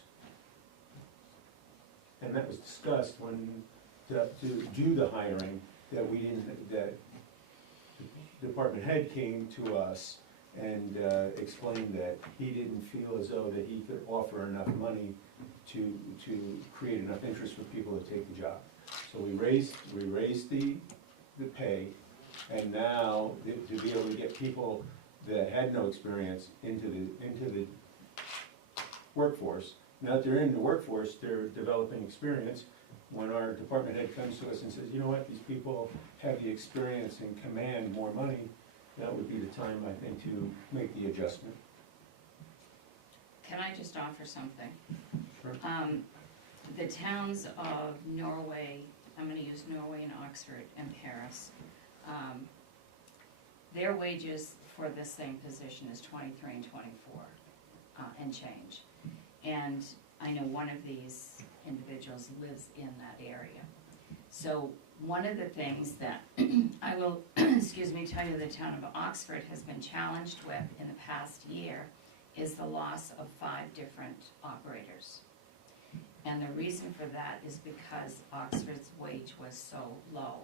And that was discussed when, to do the hiring, that the department head came to us and explained that he didn't feel as though that he could offer enough money to create enough interest for people to take the job. So we raised the pay, and now to be able to get people that had no experience into the workforce. Now that they're in the workforce, they're developing experience. When our department head comes to us and says, you know what, these people have the experience and command more money, that would be the time, I think, to make the adjustment. Can I just offer something? Sure. The towns of Norway, I'm gonna use Norway and Oxford and Paris, their wages for this same position is 23 and 24 and change. And I know one of these individuals lives in that area. So one of the things that I will, excuse me, tell you the town of Oxford has been challenged with in the past year is the loss of 5 different operators. And the reason for that is because Oxford's wage was so low.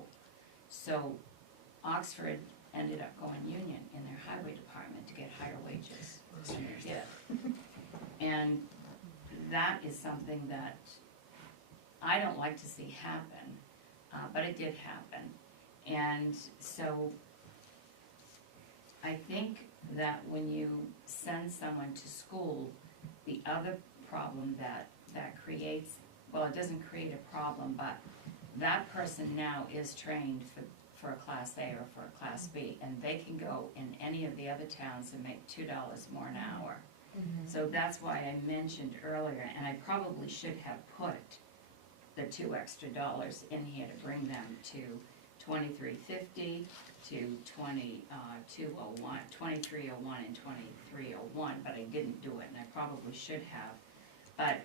So Oxford ended up going union in their highway department to get higher wages than theirs did. And that is something that I don't like to see happen, but it did happen. And so I think that when you send someone to school, the other problem that creates, well, it doesn't create a problem, but that person now is trained for a Class A or for a Class B, and they can go in any of the other towns and make $2 more an hour. So that's why I mentioned earlier, and I probably should have put the $2 extra in here to bring them to $23.50 to $22.01, $23.01 and $23.01, but I didn't do it, and I probably should have. But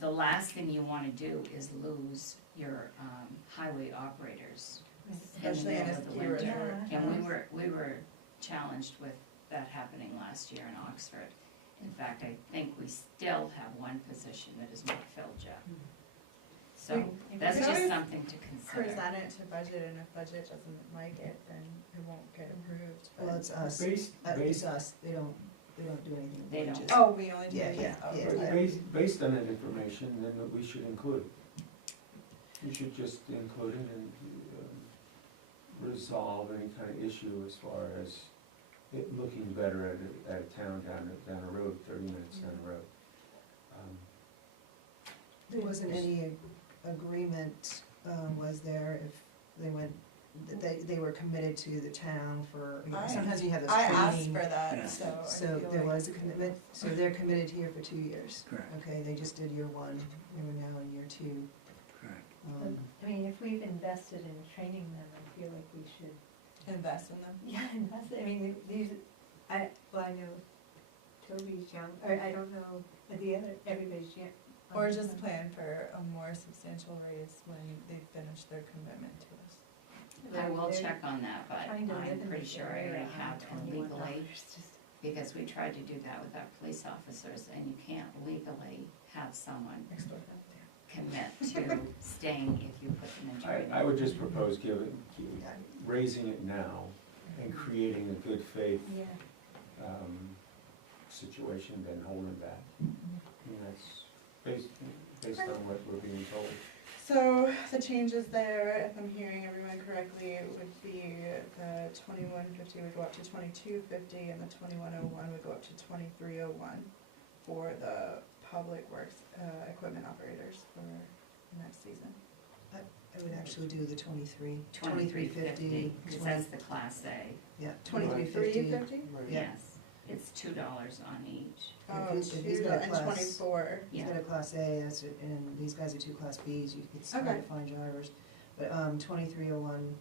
the last thing you want to do is lose your highway operators in the Especially in middle a of the ski winter. resort. And we were challenged with that happening last year in Oxford. In fact, I think we still have one position that is not filled yet. So that's We just always something to consider. Present it to budget, and if budget doesn't like it, then it won't get approved. But- Well, it's us, Based, it's us, they don't do anything with They don't. wages. Oh, we only do Yeah, these? yeah, Oh, yeah. okay. based on that information, then we should include it. We should just include it and resolve any kind of issue as far as it looking better at a town down the road, 30 minutes down the road. There wasn't any agreement, was there, if they went, that they were committed to the town for, you know, sometimes you have this I training. asked for Yeah. that, so I So feel there like- was a commitment, so they're committed here for 2 years. Correct. Okay, they just did year 1, they were now in year 2. Correct. I mean, if we've invested in training them, I feel like we should, invest in them. yeah, invest, I mean, these, I know Toby's young, or I don't know, but the other, everybody's young. Or just plan for a more substantial raise when they finish their commitment to us. I will They're check on that, but trying to live I'm in pretty this sure I area already on have and $21 legally, just- because we tried to do that with our police officers, and you can't legally have someone Next door. commit to staying if you put them in training. I would just propose raising it now and creating a good faith Yeah. situation than holding back. And that's based on what we're being told. So the changes there, if I'm hearing everyone correctly, would be the 2150 would go up to 2250, and the 2101 would go up to 2301 for the public works equipment operators for next season? I would actually do the 23. 23.50, because 20, that's the Class A. yeah, 23.50? Right. Yeah. Yes, it's $2 on each. Oh, If he's got a and class- 24. He's Yeah. got a Class A, that's it, and these guys are 2 Class Bs, it's hard Okay. to find drivers. But 2301,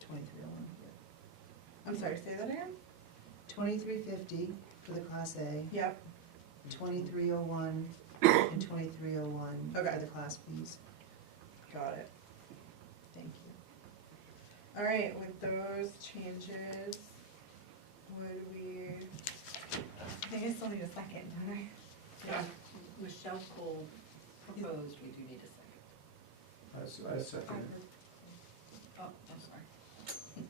2301, I'm sorry, say that again? 2350 for the Class A, Yep. 2301 and 2301 Okay. for the Class Bs. Got it. Thank you. All right, with those changes, would we, I think I still need a second, don't I? Yeah, Michelle Cole proposed, we do need a second. I second it. Oh, I'm sorry.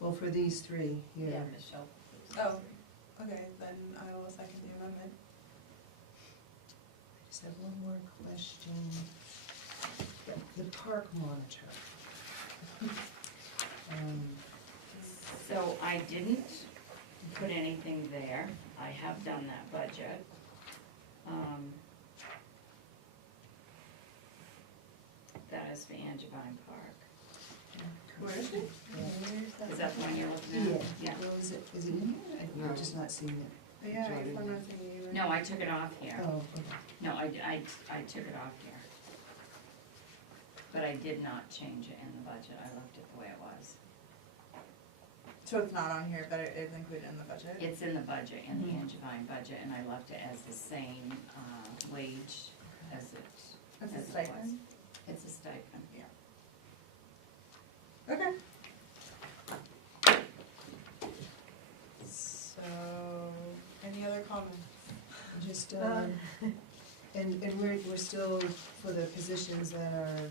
Well, for these 3 Yeah, here, Michelle. Oh. Okay, then I will second the amendment. I just have one more question. The park monitor. So I didn't put anything there, I have done that budget. That is for Angevine Park. Where is she? Is that the one you're looking at? Yeah. Well, is it in here? I've just not seen it. Yeah, I guess I'm not seeing it either. No, I took it off here. Oh, okay. No, I took it off here. But I did not change it in the budget, I left it the way it was. So it's not on here, but it is included in the budget? It's in the budget, in the Angevine budget, and I left it as the same, wage as it, It's a as it was. stipend? It's a stipend. Okay. So, any other comments? Just, and we're still, for the positions that are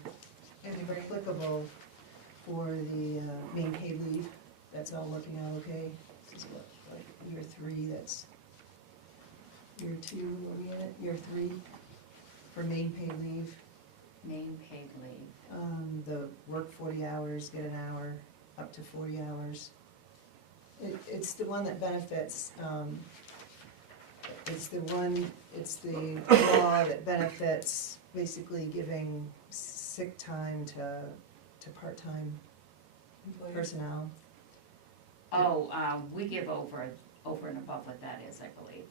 applicable for the main paid leave, that's all working out okay? This is what, like, year 3, that's year 2, are we in it? Year 3 for main paid leave. Main paid leave. The work 40 hours, get an hour, up to 40 hours. It's the one that benefits, it's the law that benefits basically giving sick time to part-time Employees? personnel. Oh, we give over and above what that is, I believe.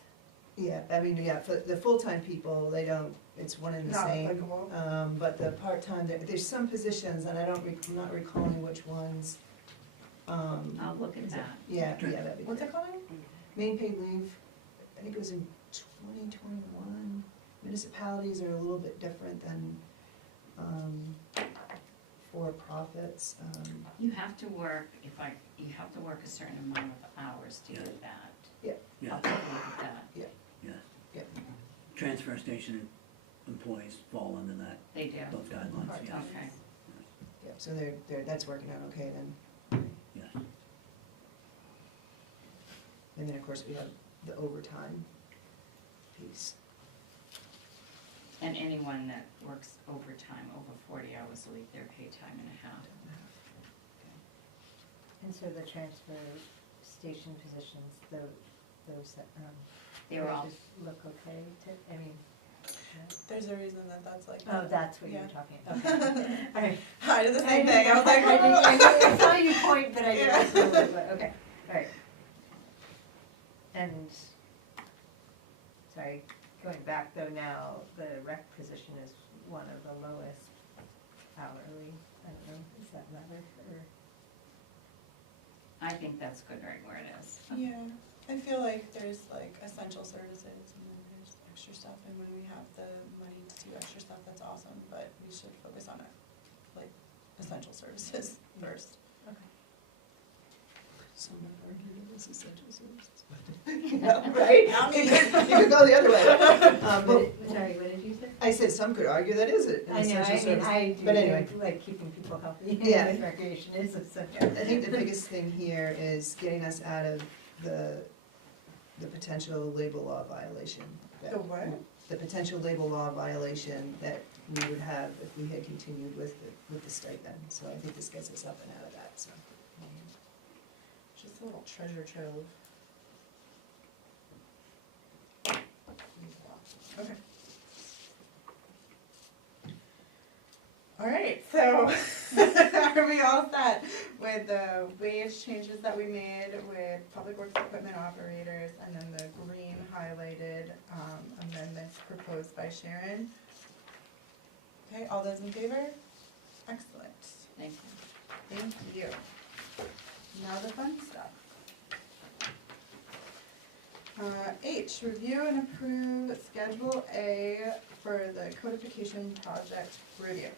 Yeah, I mean, yeah, for the full-time people, they don't, it's one and the Not same. applicable? But the part-time, there's some positions, and I'm not recalling which ones. I'll look at that. Yeah, that'd be What's great. it called? Main paid leave, I think it was in 2021. Municipalities are a little bit different than for-profits. You have to work, you have to work a certain amount of hours to get that. Yeah. Yeah, I'll take a look at that. yes. Yeah. Transfer station employees fall under that, They do. those guidelines, yeah. Okay. Yeah, so that's working out okay then. Yes. And then, of course, we have the overtime piece. And anyone that works overtime, over 40 hours a week, they're paid time and a half. And so the transfer station positions, those that, They're all, just look okay to, I mean, no? There's a reason that that's like Oh, that. that's what you Yeah. were talking about, okay, all right. I did the same thing, I was like, I saw you point, but I Yeah. didn't remember, but, okay, all right. And, sorry, going back though now, the rec position is one of the lowest hourly, I don't know, does that matter, or? I think that's good right where it is. Yeah, I feel like there's like essential services and then there's extra stuff, and when we have the money to do extra stuff, that's awesome, but we should focus on it, like, essential services first. Okay. Some would argue that it's essential services. Right? Not me. You could go the other way. But Sorry, what did you say? I said some could argue that is an I know, essential I mean, service. I do, But anyway. like keeping people healthy, Yeah. and recreation is essential. I think the biggest thing here is getting us out of the potential labor law violation. that- The what? The potential labor law violation that we would have if we had continued with the stipend. So I think this gets us up and out of that, so. Just a little treasure trove. Okay. All right, so are we all set with the wage changes that we made with public works equipment operators and then the green highlighted amendments proposed by Sharon? Okay, all those in favor? Excellent. Thank you. Thank you. Now the fun stuff. H, review and approve Schedule A for the codification project review.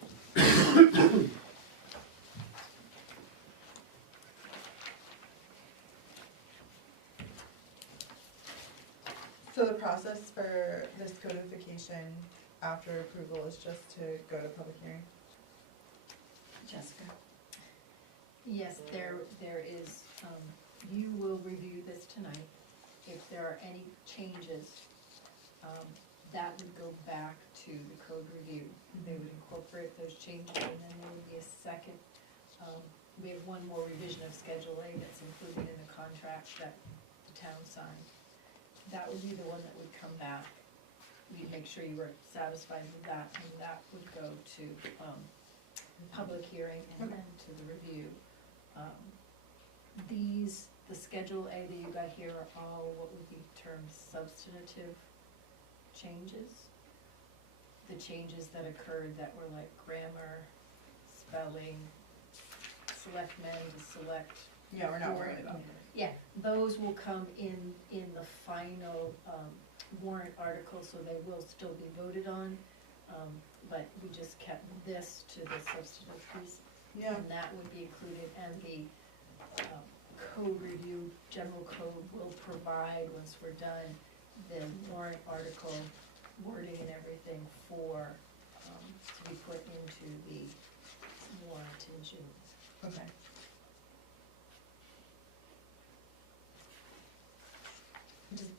So the process for this codification after approval is just to go to public hearing? Jessica? Yes, there is, you will review this tonight. If there are any changes, that would go back to the code review. They would incorporate those changes, and then there would be a second, we have one more revision of Schedule A that's included in the contract that the town signed. That would be the one that would come back. We'd make sure you were satisfied with that, and that would go to, public hearing and then to the review. The Schedule A that you got here are all what would be termed substantive changes. The changes that occurred that were like grammar, spelling, select men to select. Yeah, we're not worried about it. Yeah, those will come in the final warrant article, so they will still be voted on. But we just kept this to the substantive piece. Yeah. And that would be included, and the code review, general code will provide, once we're done, the warrant article wording and everything for, to be put into the warrant in June. Okay. Just,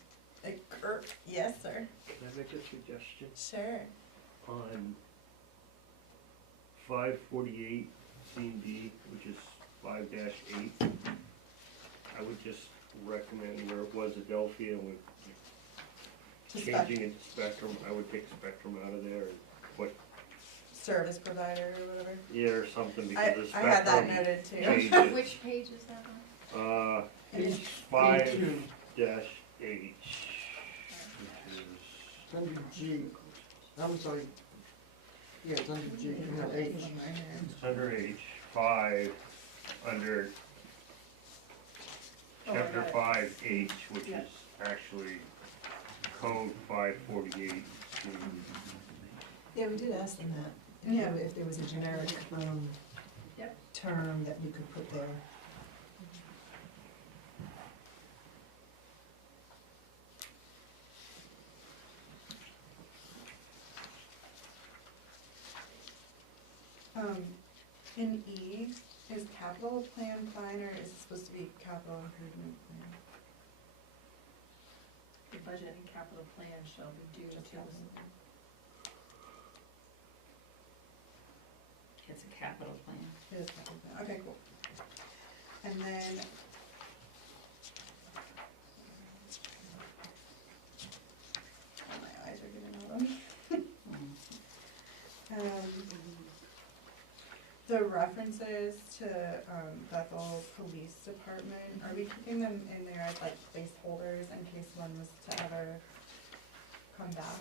yes, sir. Can I make a suggestion? Sure. On 548 C&D, which is 5-8, I would just recommend where it was Adelphia and we're changing it to Spectrum, I would take Spectrum out of there and put, Service provider or whatever. yeah, or something, because the I had that Spectrum noted too. changes. Which page is that on? It's 5-H, which It's under G. I'm sorry. Yeah, it's under G, you have H. is under H, 5, under Oh, I Chapter got it. 5H, which Yeah. is actually Code 548. Yeah, we did ask them that. Yeah. If there was a generic, Yep. term that you could put there. In E, is capital plan fine, or is it supposed to be capital improvement plan? The budget and capital plan shall be due to Just the capital. It's a capital plan. It is capital plan, okay, cool. And then. Oh, my eyes are getting all the references to, Bethel Police Department, are we keeping them in there as like placeholders in case one was to ever come back?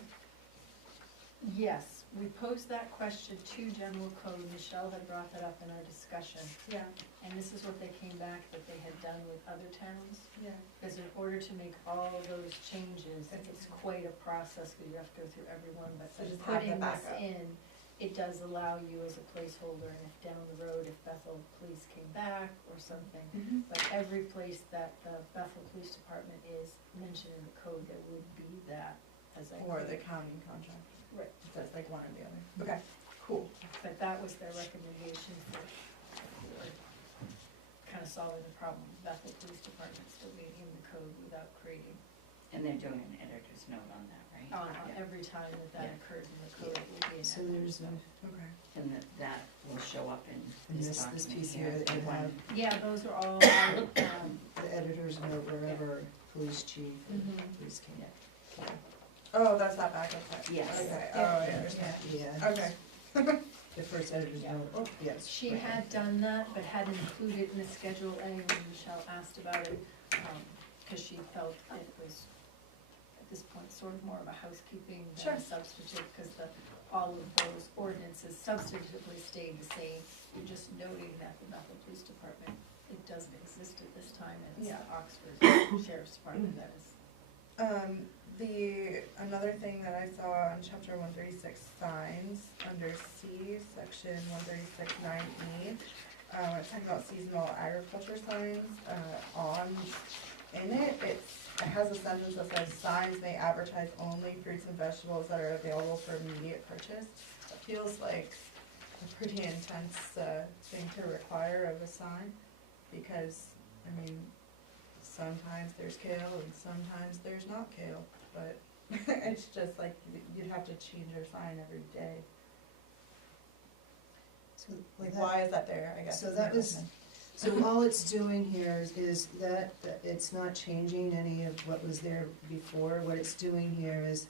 Yes, we posed that question to general code, Michelle had brought that up in our discussion, Yeah, and this is what they came back that they had done with other towns. yeah. Because in order to make all of those changes, it's quite a process, because you have to go through everyone, but So just have the putting this backup. in, it does allow you as a placeholder, and if down the road, if Bethel Police came back or something, Mm-hmm. but every place that the Bethel Police Department is mentioned in the code, there would be that as a. Or the county contract. Right. That's like one or the other. Okay, cool. But that was their recommendation for kind of solving the problem, with Bethel Police Department still being in the code without creating, And they're doing an editor's note on that, right? on Yeah. every time that Yeah. occurs in the code, it will be an So editor's there's note. Okay. And that will show up in And this this document piece here. here that you the one- have, Yeah, those are all, the editor's note wherever police chief and Mhm. police came. Oh, that's that backup text. Yes. Okay, oh, I understand. Yeah. Okay. the first editor's Yeah. note, oh, yes. She right. had done that, but hadn't included in the Schedule A when Michelle asked about it, because she felt it was, at this point, sort of more of a housekeeping than a substantive, because all of those ordinances substantively stayed the same. You're just noting that the Bethel Police Department, it doesn't exist at this time, and it's the Oxford Sheriff's Department that is. Another thing that I saw in chapter 136 signs, under C, section 136 9E, it's talking about seasonal agriculture signs, in it, it has a sentence that says, signs may advertise only fruits and vegetables that are available for immediate purchase. That feels like a pretty intense, thing to require of a sign, because, I mean, sometimes there's kale and sometimes there's not kale, but it's just like, you'd have to change your sign every day. So Like, that- why is that there, I guess? So is that my was, question. so all it's doing here is that it's not changing any of what was there before. What it's doing here is,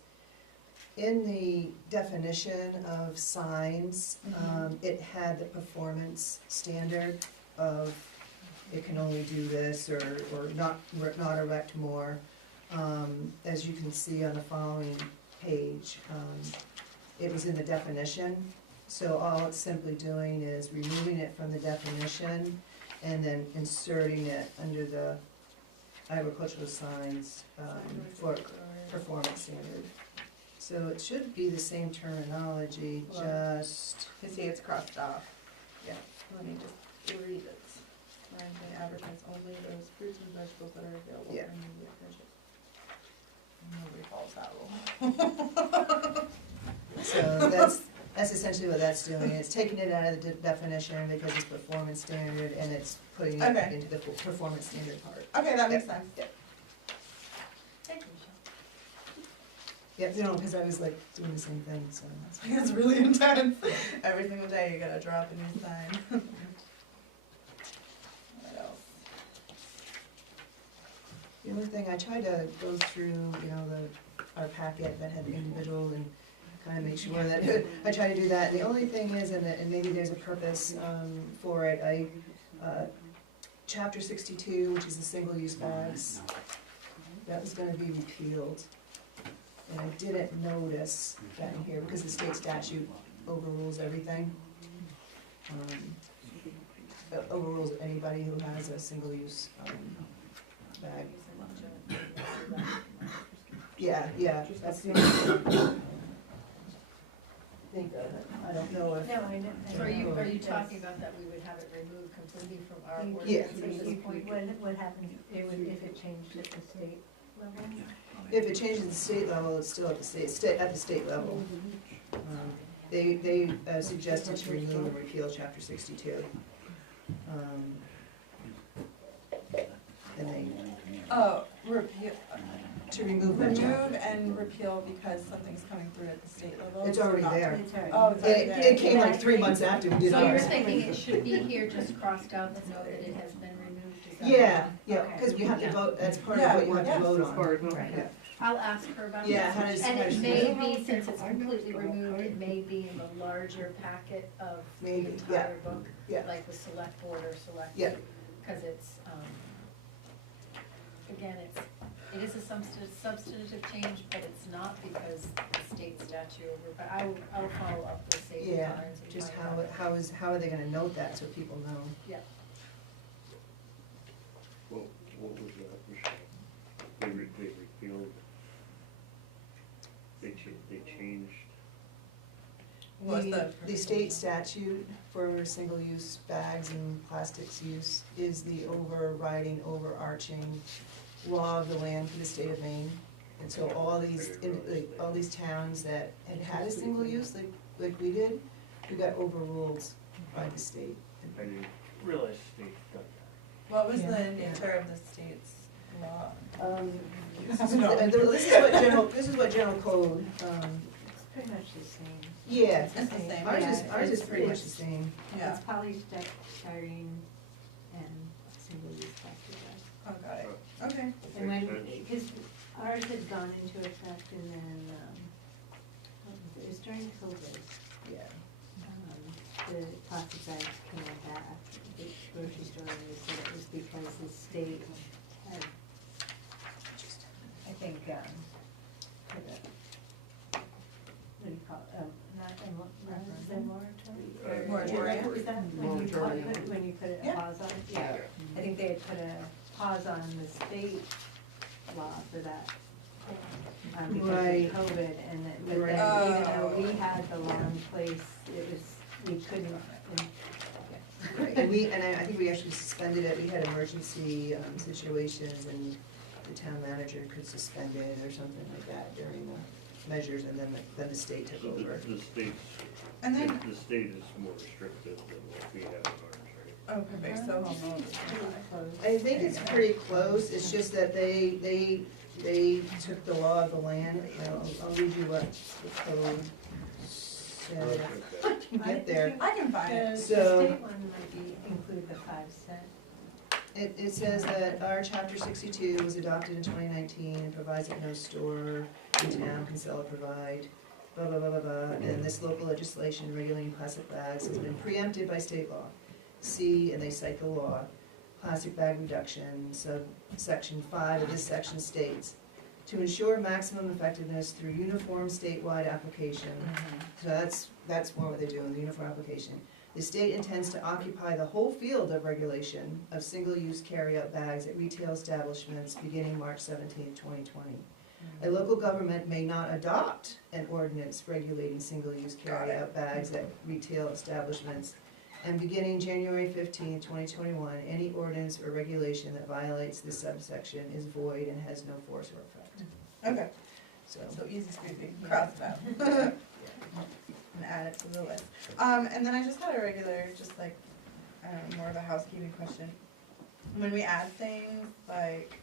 in the definition of signs, it had the performance standard of it can only do this, or not erect more. As you can see on the following page, it was in the definition. So all it's simply doing is removing it from the definition and then inserting it under the agricultural signs for performance standard. So it should be the same terminology, just, You see, it's crossed off. Yeah, let me just read it. Signs may advertise only those fruits and vegetables that are available Yeah. for immediate purchase. Nobody follows that rule. so that's essentially what that's doing. It's taking it out of the definition because it's performance standard, and it's putting it Okay. into the performance standard part. Okay, that makes sense. Yeah. Thank you, Michelle. Yeah, you know, because I was like doing the same thing, so. It's really intense. Every single day you gotta drop a new sign. What else? The only thing, I tried to go through, our packet that had the individual and kind of make sure that, I try to do that. The only thing is, and maybe there's a purpose for it, chapter 62, which is the single-use bags, that was gonna be repealed. And I didn't notice that in here because the state statute overrules everything. Overrules anybody who has a single-use bag. Yeah, that's the only thing. I don't know if. No, I know. So are you Yes. talking about that we would have it removed completely from our Yeah. ordinance at this point? What happens if it changed at the state level? If it changes at the state level, it's still at the state level. They suggested to remove and repeal chapter 62. And they, Oh, repeal, to remove that chapter. remove and repeal because something's coming through at the state level? It's already Not- there. It's already- Oh, it's already there. It came like 3 months after we did So you're ours. thinking it should be here, just crossed out to know that it has been removed, is that? Yeah, Okay. because we have to Yeah. vote, that's part of what you have to vote on. Right. Yeah. I'll ask her about that. Yeah, how does- And how it does- may be, since it's completely removed, it may be in the larger packet of the Maybe, entire book, yeah. like the select board or select. Yeah. Because it's, again, it is a substantive change, but it's not because the state statute over, but I'll follow up with safety Yeah, fines and just find out. how are they gonna note that so people know? Yeah. What was that, Michelle? They repealed, they changed, What's The state statute for single-use bags and plastics use is the overriding, overarching law of the land for the state of Maine. And so all these towns that had a single use, like we did, we got overruled by the state. I didn't realize the state done that. What was Yeah. the nature of the state's law? This is what general code, It's pretty much the same. yeah. It's the same. Ours is pretty much the same. Yeah, It's polystyrene and single-use plastic bags. oh, got it, okay. And when, Makes sense. because ours had gone into effect and then, it was during COVID. Yeah. the plastic bags came back, the grocery store, and they said it was because the state had, I think, put a, what do you call it, not a moratorium? Moratorium. Is that when you put Yeah. a pause on it? Yeah. I think they had put a pause on the state law for that, because Right. of COVID, and then, but Right. then even though we had the law in place, it was, we couldn't. Right, and I think we actually suspended it, we had emergency situations and the town manager could suspend it or something like that during the measures, and then the state took So over. the state's, And then, the state is more restrictive than what we have in ours, right? oh, perfect, so. I think it's pretty close, it's just that they took the law of the land. I'll read you what the code said. Get there. I can find The it. So- state one might be, include the 5 cent. It says that our chapter 62 was adopted in 2019 and provides that no store in town can sell or provide, blah, blah, blah, blah, blah. And this local legislation regulating plastic bags has been preempted by state law. See, and they cite the law, plastic bag reduction, section 5 of this section states, to ensure maximum effectiveness through uniform statewide application. So that's more what they're doing, the uniform application. The state intends to occupy the whole field of regulation of single-use carry-out bags at retail establishments beginning March 17, 2020. A local government may not adopt an ordinance regulating single-use carry-out bags at retail establishments. And beginning January 15, 2021, any ordinance or regulation that violates this subsection is void and has no force or effect. Okay, So, so easy squeezy, cross it out. And add it to the list. And then I just had a regular, just like, more of a housekeeping question. When we add things like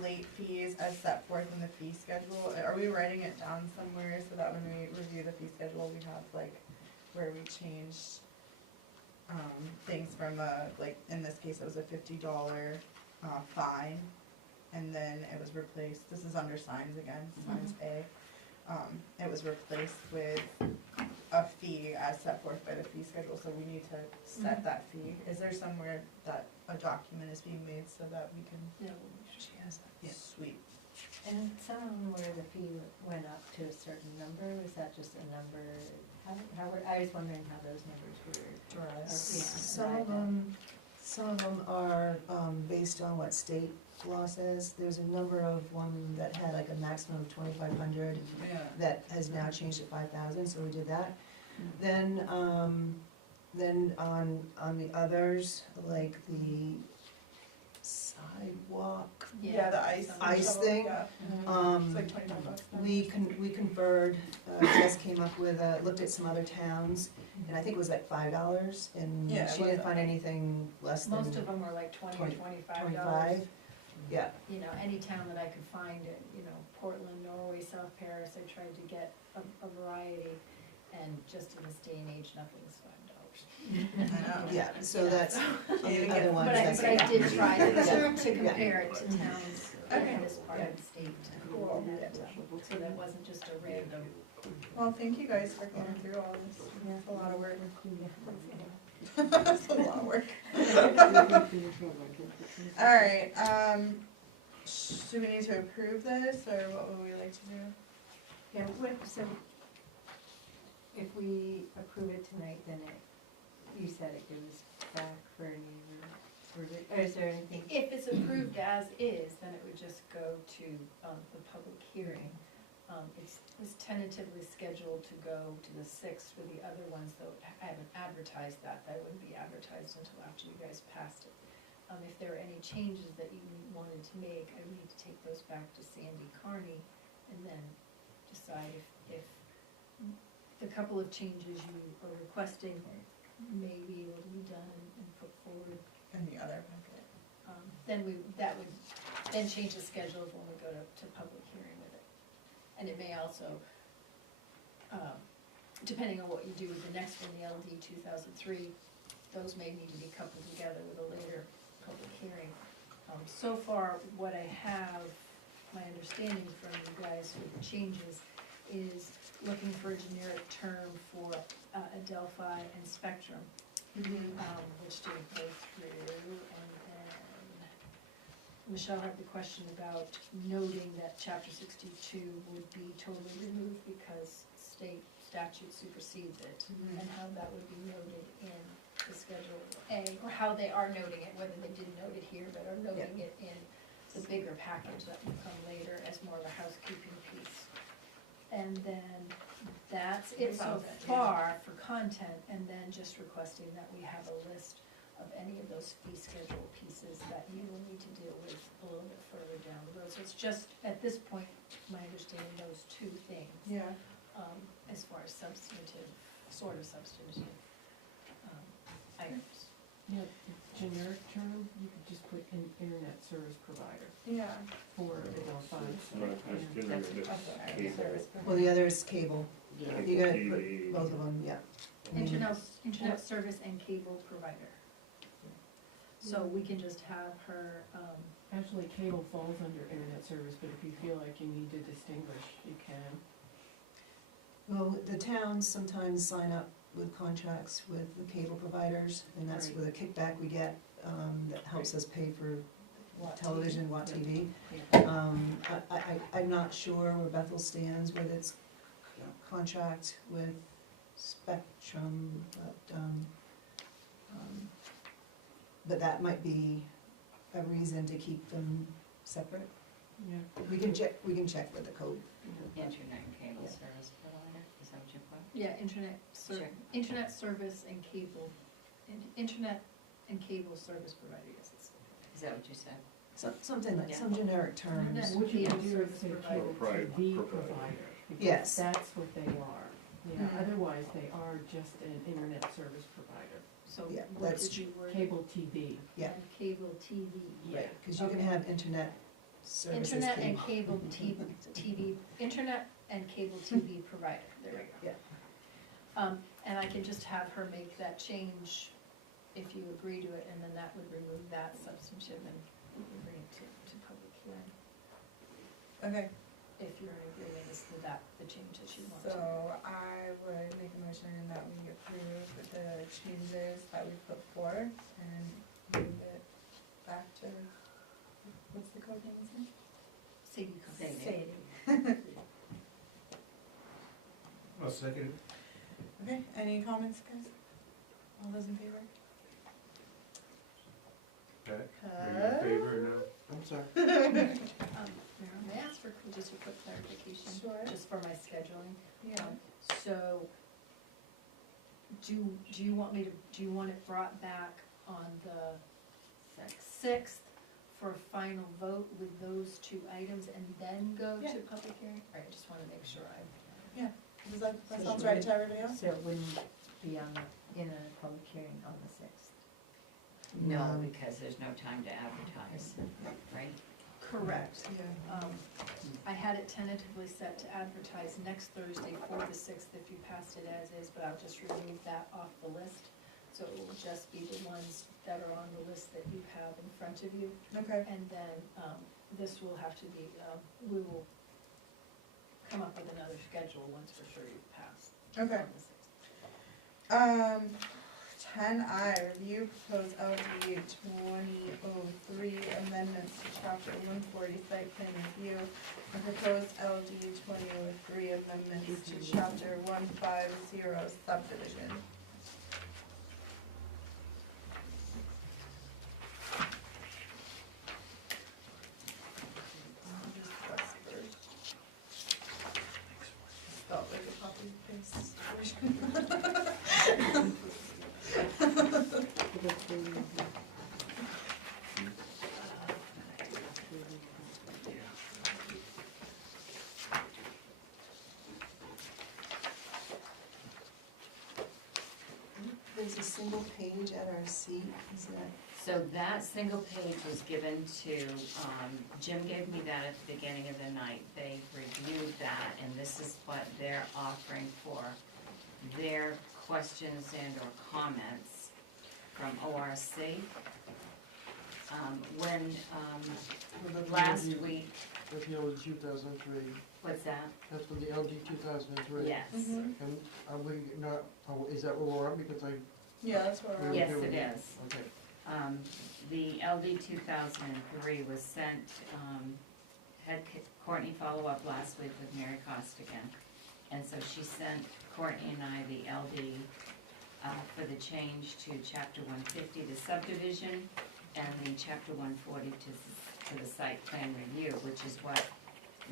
late fees as set forth in the fee schedule, are we writing it down somewhere so that when we review the fee schedule, we have like where we changed things from like in this case it was a $50 fine, and then it was replaced, this is under signs again, signs A. It was replaced with a fee as set forth by the fee schedule, so we need to set that fee. Is there somewhere that a document is being made so that we can? Yeah, she has that. Yeah. Sweet. And some of them where the fee went up to a certain number, was that just a number? I was wondering how those numbers were. some of them are based on what state law says. There's a number of one that had like a maximum of 2,500 Yeah. that has now changed to 5,000, so we did that. Then on the others, like the sidewalk, Yeah, the ice. Ice shovel, thing, yeah. um, It's like $25 now. we conferred, Jess came up with, looked at some other towns, and I think it was like $5, and Yeah, it she was didn't that. find anything less than Most of them were like 20 or 25 dollars. 25. Yeah, You know, any town that I could find it, you know, Portland, Norway, South Paris, I tried to get a variety, and just in this day and age, nothing's $5. I know. yeah, so that's, on the Yeah, other ones, But I that's. did try to Yeah. compare it to towns Okay. in this part of the state. Cool. So that wasn't just a random. Well, thank you guys for going through all this. It's a lot of work. It's a lot of work. Alright, do we need to approve this, or what would we like to do? Yeah, so if we approve it tonight, then you said it goes back for any review, or is there anything? If it's approved as is, then it would just go to the public hearing. It's tentatively scheduled to go to the 6th for the other ones, though I haven't advertised that. That wouldn't be advertised until after you guys passed it. If there are any changes that you wanted to make, I would need to take those back to Sandy Carney and then decide if the couple of changes you are requesting may be able to be done and put forward. In the other packet. That would then change the schedule of when we go to public hearing with it. And it may also, depending on what you do with the next one, the LD 2003, those may need to be coupled together with a later public hearing. So far, what I have, my understanding from you guys with the changes, is looking for a generic term for Adelphi and Spectrum, which didn't go through, and then Michelle had the question about noting that chapter 62 would be totally removed because state statute supersedes it, and how that would be noted in the Schedule A, or how they are noting it, whether they didn't note it here, but are noting it in the bigger package that will come later as more of a housekeeping piece. And then that's it so far for content, and then just requesting that we have a list of any of those fee schedule pieces that you will need to deal with a little bit further down the road. So it's just, at this point, my understanding, those two things. Yeah. As far as substantive, sort of substantive items. Yeah, generic term, you could just put in internet service provider Yeah. for Adelphi. Not as generic as cable. Well, the other is cable. Yeah. You gotta TV. put both of them, yeah. Internet service and cable provider. So we can just have her, Actually, cable falls under internet service, but if you feel like you need to distinguish, you can. Well, the towns sometimes sign up with contracts with the cable providers, and that's Right. where the kickback we get, that helps us pay for television, W.H.A.T. I'm not sure where Bethel stands with its contract with Spectrum, but that might be a reason to keep them separate. Yeah. We can check with the code. Internet and cable Yeah. service provider, is that what you put? yeah, Sure. internet service and cable, internet and cable service provider, yes, it's. Is that what you said? Something like, Yeah. some generic terms. Internet. What you Yeah, could do is service say provider. cable Provider. TV Provider. provider. because Yes. That's what they are. Yeah, Mhm. otherwise they are just an internet service provider. So Yeah, what that's did you word? Cable TV. Yeah. And cable TV. Right, because you can Okay. have internet services. Internet and cable. cable TV, internet and cable TV provider, there we go. Yeah. And I can just have her make that change if you agree to it, and then that would remove that substantive and we can bring it to public hearing, Okay, if you're in agreement as to that, the change that you want so to. I would make a motion that we approve the changes that we put forth and move it back to, what's the code name again? Sadie. Sadie. I'll second it. Okay, any comments, guys? All those in favor? Pat, are you in favor now? I'm sorry. May I ask for just a quick clarification? Sure. Just for my scheduling. Yeah. So, do you want me to, do you want it brought back on the 6th for a final vote with those two items and then go Yeah. to public hearing? All right, I just wanna make sure Does that sounds right to everybody else? So it wouldn't be in a public hearing on the 6th? No, because there's no time to advertise, right? Correct. Yeah. I had it tentatively set to advertise next Thursday for the 6th if you passed it as is, but I'll just remove that off the list. So it will just be the ones that are on the list that you have in front of you. Okay, And then, this will have to be, we will come up with another schedule once we're sure you've passed. okay. On the 6th. 10I, review proposed LD 2003 amendments to chapter 140 site plan review and proposed LD 2003 amendments to chapter 150 subdivision. Felt like a copy paste version. There's a single page at our seat, is that? So that single page was given to, Jim gave me that at the beginning of the night. They reviewed that, and this is what they're offering for their questions and or comments from ORC. When, last week, with the LD 2003. What's that? That's with the LD 2003. Yes. Mhm. And are we not, is that where we're on? Because Yeah, that's where we're. Yes, doing it it. is. Okay. The LD 2003 was sent, had Courtney follow up last week with Mary Costigan. And so she sent Courtney and I the LD for the change to chapter 150, the subdivision, and the chapter 140 to the site plan review, which is what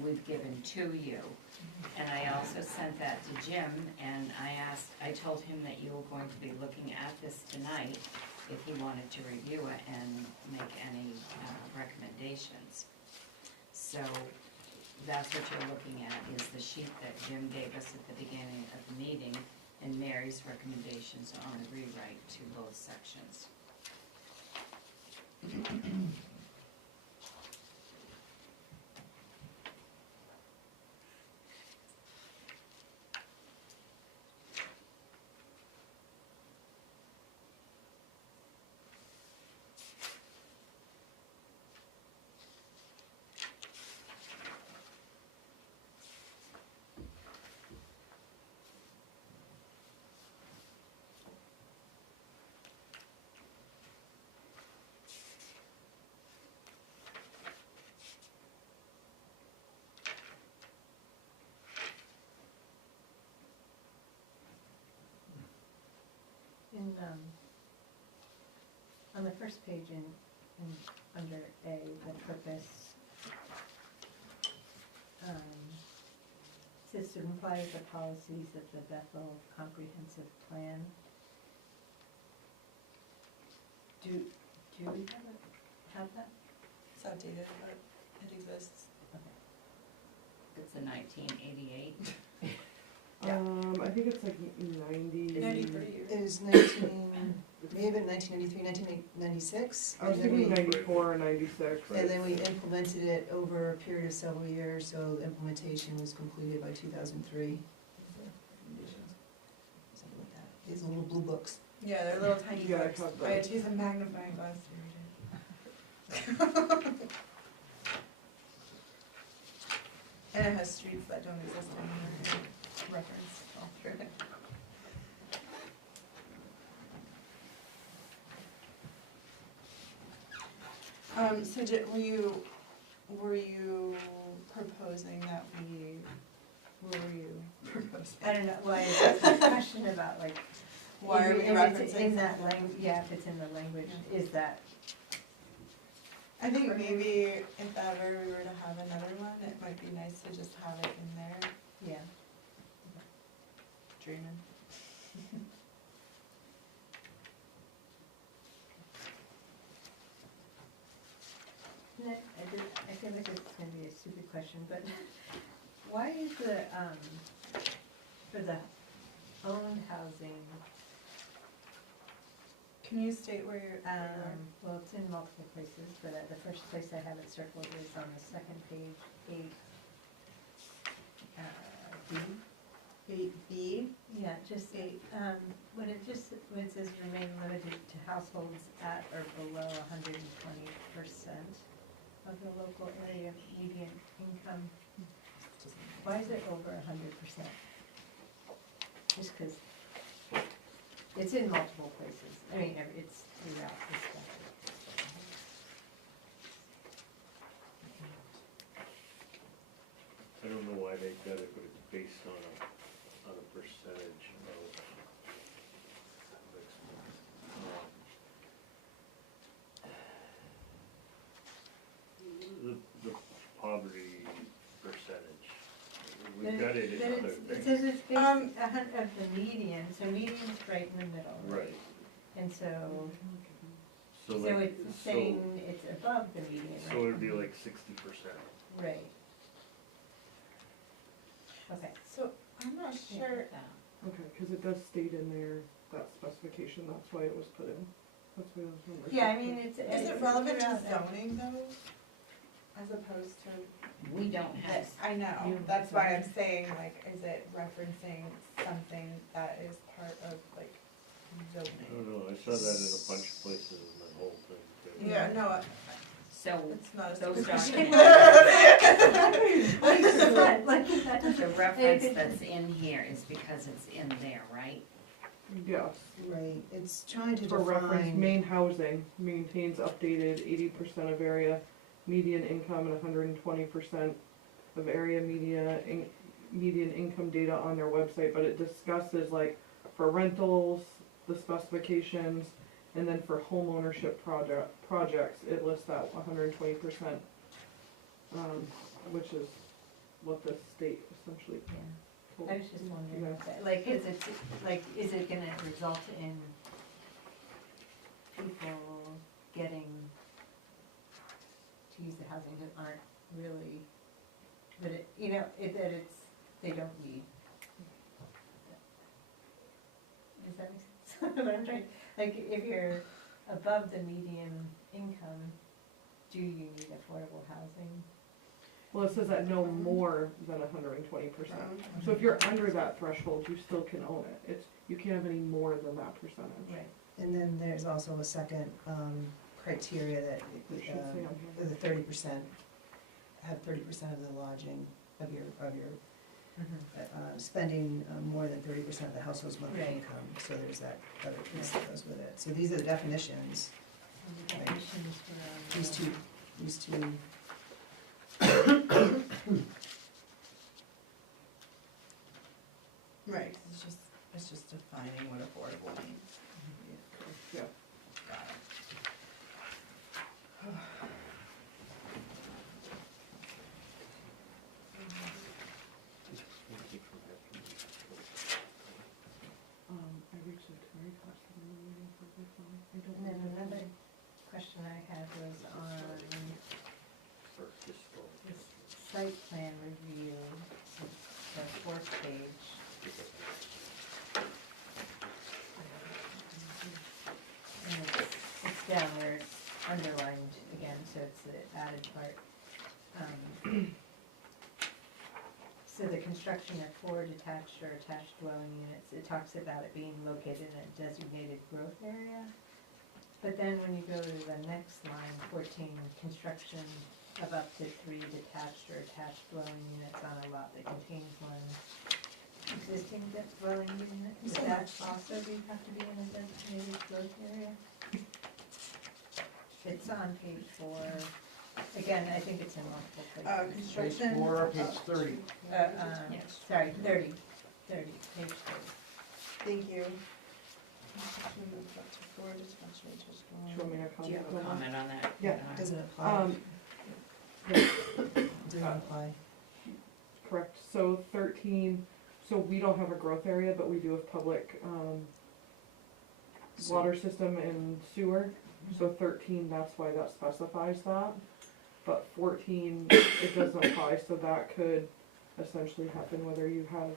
we've given to you. And I also sent that to Jim, and I told him that you were going to be looking at this tonight if he wanted to review it and make any recommendations. So that's what you're looking at, is the sheet that Jim gave us at the beginning of the meeting, and Mary's recommendations on the rewrite to both sections. In, on the first page under A, the purpose, says to comply with the policies of the Bethel Comprehensive Plan. Do we have that? It's outdated, but it exists. It's a 1988. I think it's like 90. 93 years. It was 19, may have been 1993, 1996. I was thinking 94 or 96. And then we implemented it over a period of several years, so the implementation was completed by 2003. Something like that. These little blue books. Yeah, they're little tiny Yeah, I books. caught I had those. to use a magnifying glass to read it. And it has streets that don't exist anymore, reference all through it. So were you proposing that we, what were you proposing? I don't know, well, it's a question about like. Why are we if it's referencing in that something? language, yeah, if it's in the language, is that, I think maybe if ever we were to have another one, it might be nice to just have it in there, yeah. dreaming. No, I feel like it's gonna be a stupid question, but why is the, for the owned housing, Can you state where you're, well, it's in multiple places, but the first place I have it circled is on the second page, 8B. Yeah, just when it says remain limited to households at or below 120% of the local area median income. Why is it over 100%? Just because it's in multiple places. I mean, it's throughout the statute. I don't know why they got it, but it's based on a percentage of, the poverty percentage. We've got it in But other it things. says it's based of the median, so median's right in the middle, right? Right, And so so like, it's saying it's above the median, right? so it'd be like 60%. Right. Okay. so I'm not sure, Okay, because it does state in there that specification, that's why it was put in. That's why I was wondering. Yeah, I mean, it's. is it relevant to zoning though? As opposed to, We don't have, I know, that's why I'm saying, like, is it referencing something that is part of, like, I don't zoning? know, I saw that in a bunch of places in the whole thing too. Yeah, no, So It's not a those secret. documents, the reference that's in here is because it's in there, right? Yes. Right, it's trying to For reference, define, main housing maintains updated 80% of area median income and 120% of area median income data on their website, but it discusses like for rentals, the specifications, and then for home ownership projects, it lists that 120%, which is what the state essentially told. I was just wondering, Yeah. if that- is it gonna result in people getting to use the housing that aren't really, but it, that they don't need? Does that make sense? What I'm trying, if you're above the median income, do you need affordable housing? Well, it says that no more than 120%. So if you're under that threshold, you still can own it. You can't have any more than that percentage. Right. and then there's also a second criteria that It should say on here. the 30%, have 30% of the lodging of your spending more than 30% of the household's monthly Right. income, so there's that other piece that goes with it. So these are the definitions, And the definitions for, these two. Right, 'cause it's just defining what affordable means. Yeah. Got it. I reached out to Mary Costa in the meeting for this one. I don't and then know. another question I had was on For historical. this site plan review, the fourth page. And it's down where it's underlined again, so it's the added part. So the construction of 4 detached or attached dwelling units, it talks about it being located in a designated growth area. But then when you go to the next line, 14, construction of up to 3 detached or attached dwelling units on a lot that contains one existing dwelling unit, does that also have to be in a designated growth area? It's on page 4, again, I think it's in multiple places. Page Construction. 4, page 30. Yes. Sorry, 30, page 30. Thank you. Construction of up to 4 detached or attached Do you want dwelling. me to Do you comment have a on that? comment on that? Yeah. Doesn't apply, doesn't apply. Correct, so 13, so we don't have a growth area, but we do have public, water system and sewer. So 13, that's why that specifies that, but 14, it doesn't apply, so that could essentially happen whether you have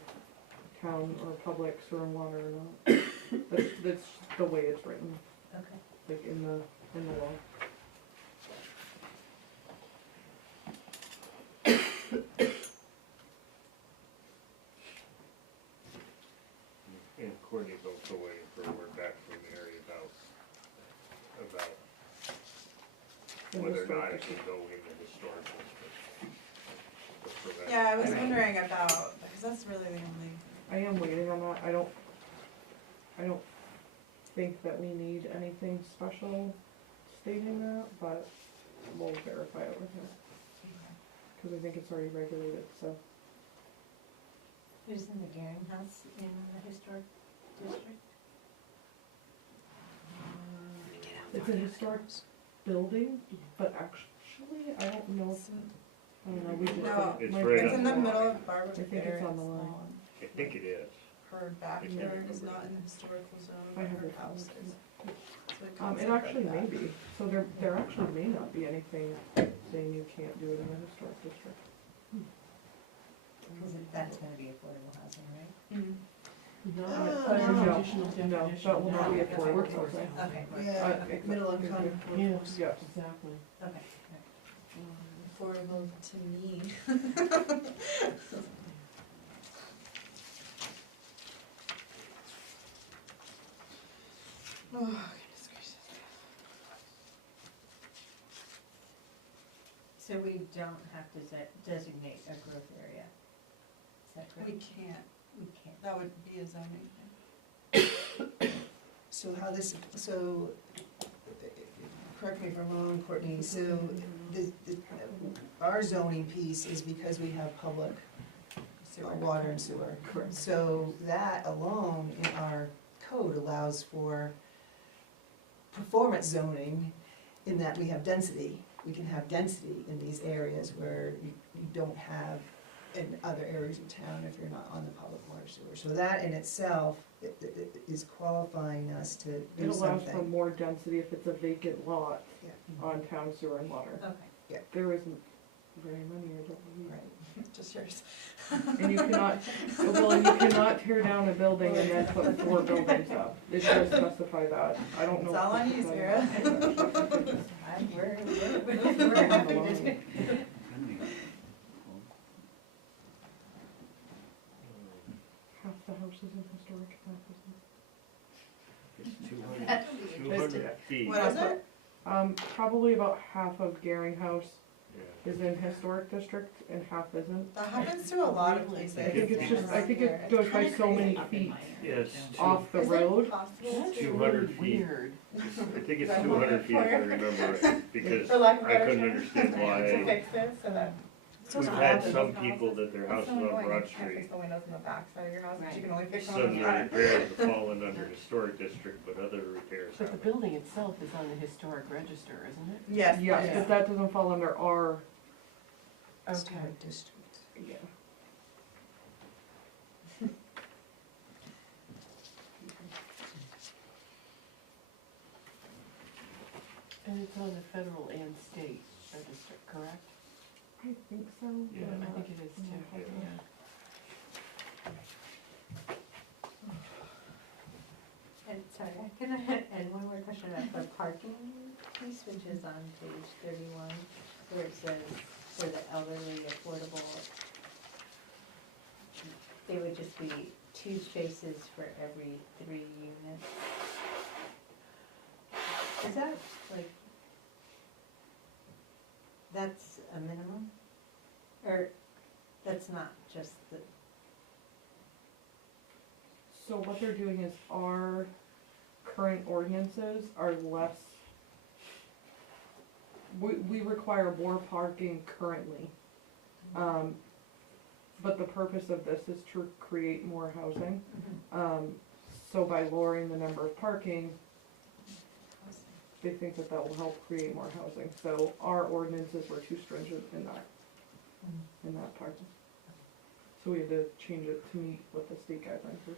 town or public sewer and water or not. That's the way it's written, Okay. like in the law. And Courtney's also waiting for a word back from Mary about The whether or not historic it can district. go in the historical district. Yeah, I was Right. wondering about, because that's really the only, I am waiting on that, I don't think that we need anything special stating that, but we'll verify it with her, cause I think it's already regulated, so. Isn't the Garing House in the historic district? It's a historic building, but actually, I don't know, I don't know, we just. No, It's my right it's on in the the line. middle of Barbara I think Fair. it's on the line. I think it is. Her backyard Yeah. is not in the historical zone, I but have her it. house is. So it comes It up actually like may that. be, so there actually may not be anything saying you can't do it in a historic district. Because that's gonna be affordable housing, right? Mhm. No, no. no, that will not be a forward Workforce. housing. Okay, Yeah, middle income workforce. Yes. Exactly. okay. Affordable to me. Oh, goodness gracious. So we don't have to designate a growth area? Is that correct? We can't, We can't. that would be a zoning thing. So how this, so, correct me if I'm wrong, Courtney, so our zoning piece is because we have public water and sewer. Correct. So that alone in our code allows for performance zoning in that we have density. We can have density in these areas where you don't have in other areas of town if you're not on the public water sewer. So that in itself is qualifying us to It do allows for something. more density if it's a vacant lot Yeah. on town sewer and water. Okay. There isn't very many, I don't believe. Right. Just yours. And you cannot, well, and you cannot tear down a building and then put 4 buildings up. It does specify that. I don't know. It's all on you, Sarah. We're happy to do. Half the houses in historic, half isn't. It's 200 feet. What is it? Probably about half of Garing House Yeah. is in historic district and half isn't. That happens to a lot of places. I think it's just, I think it goes by so many feet Yeah, it's off the Is it road. possible to, 200 feet. I think it's 200 feet if I remember right, because for lack of a I better couldn't term, understand to why. fix it so that We've had some people that their house is on Broad You can't Street, fix the windows in the back side of your house, but you Right. can only fix them some on of the the front. repairs have fallen under historic district, but other repairs But the haven't. building itself is on the historic register, isn't it? Yes. Yes, but that doesn't fall under our, Historic district. yeah. And it's on the federal and state register, correct? I think so. Yeah. I think it is too, Yeah. yeah. And sorry, can I add one more question about the parking piece, which is on page 31, where it says for the elderly affordable, they would just be 2 spaces for every 3 units. Is that like, that's a minimum? Or that's not just the, So what they're doing is our current ordinances are less, we require more parking currently. But the purpose of this is to create more housing. So by lowering the number of parking, they think that that will help create more housing. So our ordinances were too stringent in that part. So we had to change it to meet what the state guidelines were.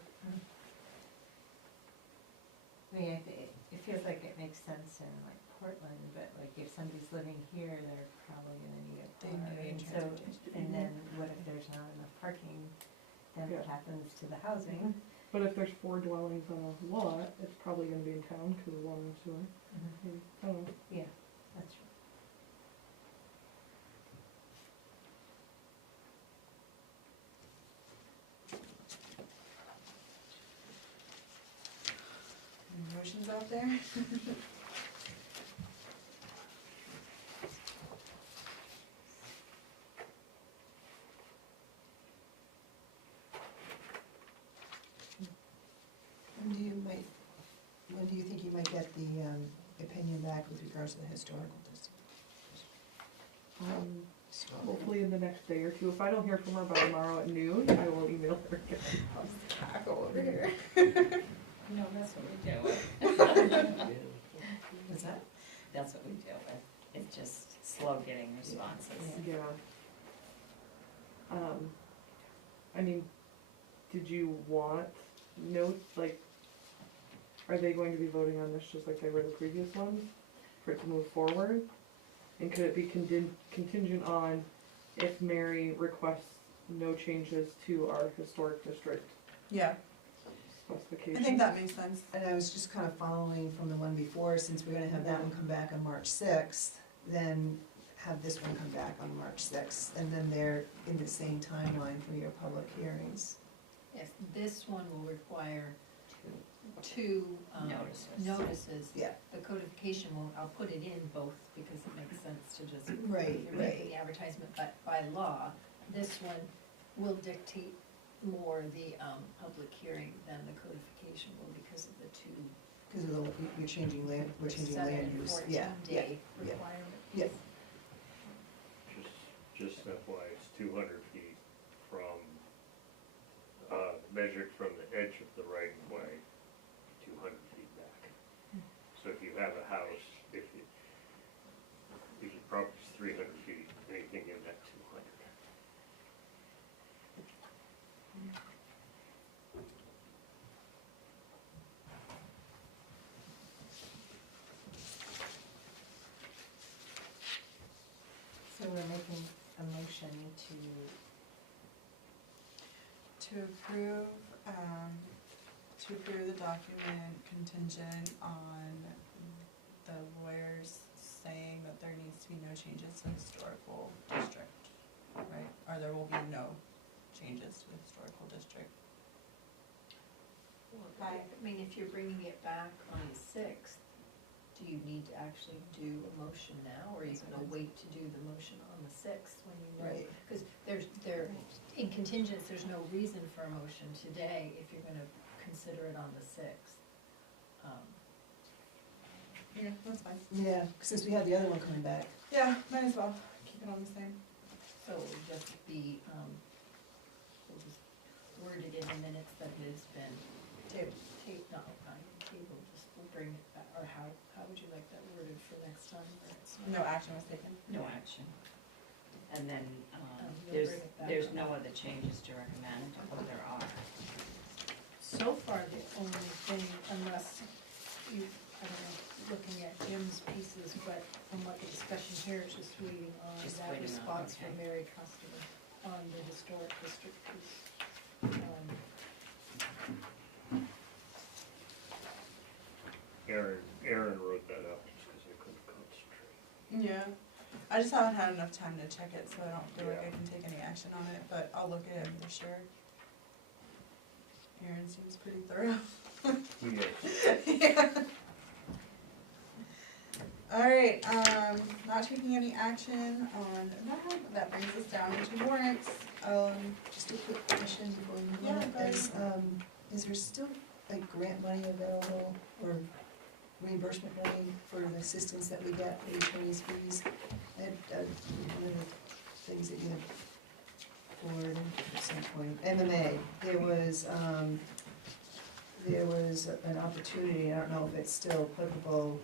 I mean, it feels like it makes sense in like Portland, but like if somebody's living here, they're probably gonna need a They car. need And so, transportation. and then what if there's not enough parking, then what Yeah. happens to the housing? But if there's 4 dwellings on a lot, it's probably gonna be in town because of water and sewer. Maybe. I don't know. Yeah, that's true. Any motions out there? When do you think you might get the opinion back with regards to the historical district? Hopefully in the next day or 2. If I don't hear from her by tomorrow at noon, I will email her again. Tackle over here. No, that's what we deal with. What's that? That's what we deal with. It's just slow getting responses. Yeah. I mean, did you want notes, like, are they going to be voting on this just like they were the previous ones, for it to move forward? And could it be contingent on if Mary requests no changes to our historic district Yeah, specifications? I think that makes sense. And I was just kind of following from the one before, since we're gonna have that one come back on March 6th, then have this one come back on March 6th, and then they're in the same timeline for your public hearings. Yes, this one will require two Notices. notices. Yeah. The codification will, I'll put it in both because it makes sense. sense to just. Right, you're making the advertisement, but by law, this one will dictate more the, public hearing than the codification will because of the two. Because of the, you're changing land, we're changing 7 land and use, 14 yeah, yeah, day yeah. requirement. Yeah. Just FYI, it's 200 feet from, measured from the edge of the right of way, 200 feet back. So if you have a house, if your property's 300 feet, anything in that 200. So we're making a motion To approve, the document contingent on the lawyers saying that there needs to be no changes to historical district, right? Or there will be no changes to the historical district. Well, Right. I mean, if you're bringing it back on the sixth, do you need to actually do a motion now, or are you gonna wait to do the motion on the sixth when you know? Right. Cause in contingents, there's no reason for a motion today if you're gonna consider it on the sixth. Yeah, that's fine. Yeah, since we have the other one coming back. Yeah, might as well keep it on the same. So it would just be, we'll just word it in the minutes that it has been Table. table, just we'll bring it back, or how would you like that worded for next time? Or it's No action was taken. No action. And then, you'll bring it back there's on. no other changes to recommend, or there are. So far, the only thing, unless you, I don't know, looking at Jim's pieces, but from what the discussion here is just waiting on Just that waiting on, response okay. from Mary Customer on the historic district piece. Aaron wrote that up just because I couldn't concentrate. Yeah, I just haven't had enough time to check it, so I don't feel like I can take any action on it, but I'll look at it for sure. Aaron seems pretty thorough. Yeah. Yeah. Alright, not taking any action on that brings us down to warrants. Just a quick question before we move Yeah, on. go ahead. Is there still like grant money available or reimbursement money for the assistance that we get for the attorney's fees? One of the things that you had forwarded at some point, MMA, there was an opportunity, I don't know if it's still applicable,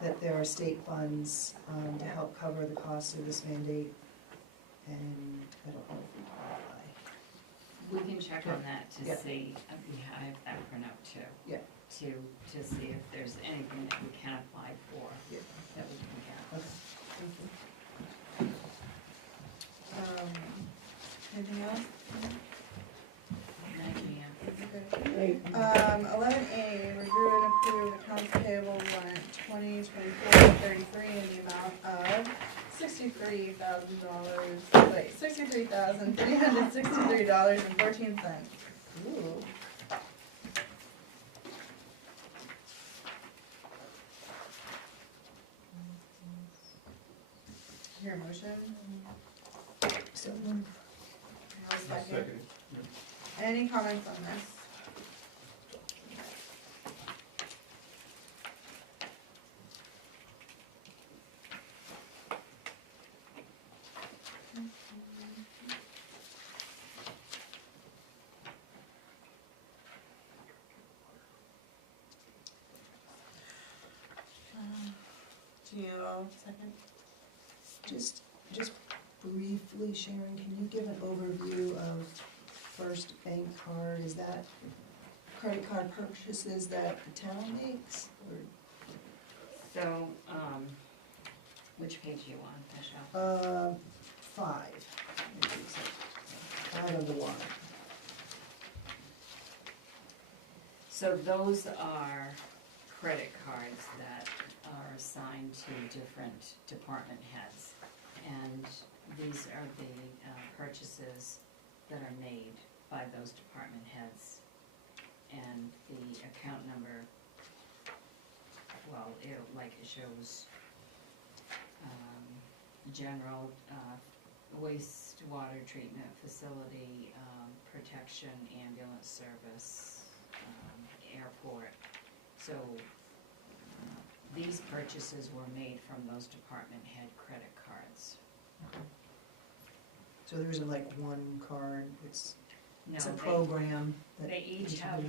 that there are state funds to help cover the cost of this mandate, and I don't know if we qualify. We can check on that to Yeah. see, I have that printout too. Yeah. To see if there's anything that we can apply for, Yeah. that we can get. Okay, thank you. Anything else? 9 AM. Okay. 11A, review and approve accounts payable warrant 2024-33 in the amount of $63,363.14. Ooh. Hear a motion? So, I'll second. Any comments on this? Gino, second. just briefly, Sharon, can you give an overview of First Bank Card? Is that credit card purchases that the town makes, or? So, which page are you on, Michelle? 5. Five of the one. So those are credit cards that are assigned to different department heads. And these are the purchases that are made by those department heads. And the account number, well, it shows, general, wastewater treatment facility, protection, ambulance service, airport. So these purchases were made from those department head credit cards. So there isn't like one card, it's No, a program that. they each have,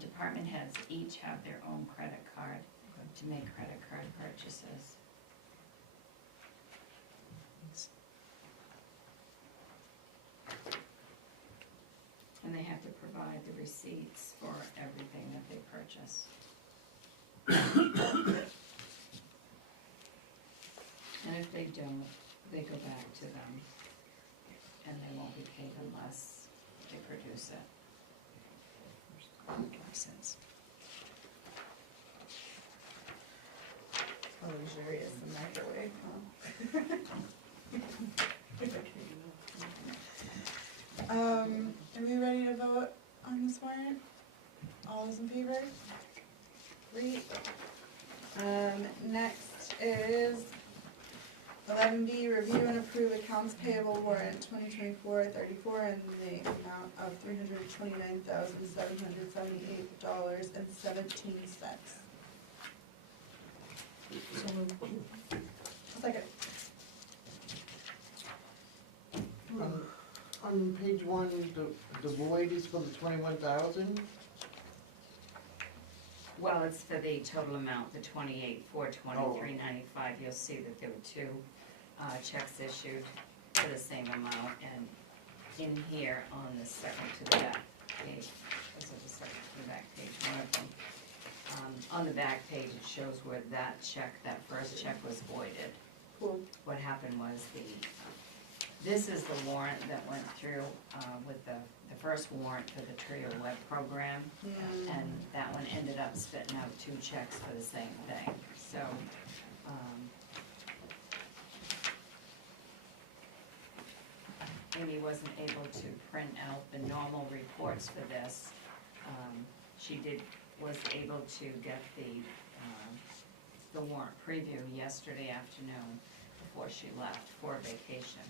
department heads each have their own credit card to make credit card purchases. And they have to provide the receipts for everything that they purchase. And if they don't, they go back to them, and they won't be paid unless they produce it. Makes sense. How luxurious the microwave, huh? Are we ready to vote on this warrant? All those in favor? Great. Next is 11B, review and approve accounts payable warrant 2024-34 in the amount of $329,778.17. So moved. Second. On page one, the void is for the 21,000. Well, it's for the total amount, the 28,423.95. You'll see that there were two checks issued for the same amount, and in here on the second to the back page, this is the second to the back page, one of them. On the back page, it shows where that check, that first check was voided. Cool. What happened was this is the warrant that went through with the first warrant for the Trio Web program, and that one ended up spitting out two checks for the same thing. So, Amy wasn't able to print out the normal reports for this. She was able to get the warrant preview yesterday afternoon before she left for vacation.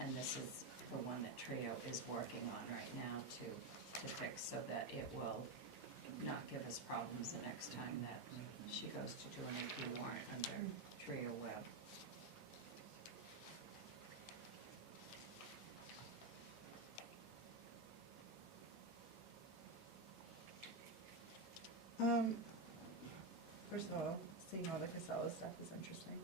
And this is the one that Trio is working on right now to fix, so that it will not give us problems the next time that she goes to do an AP warrant under Trio Web. First of all, seeing all the Casella stuff is interesting.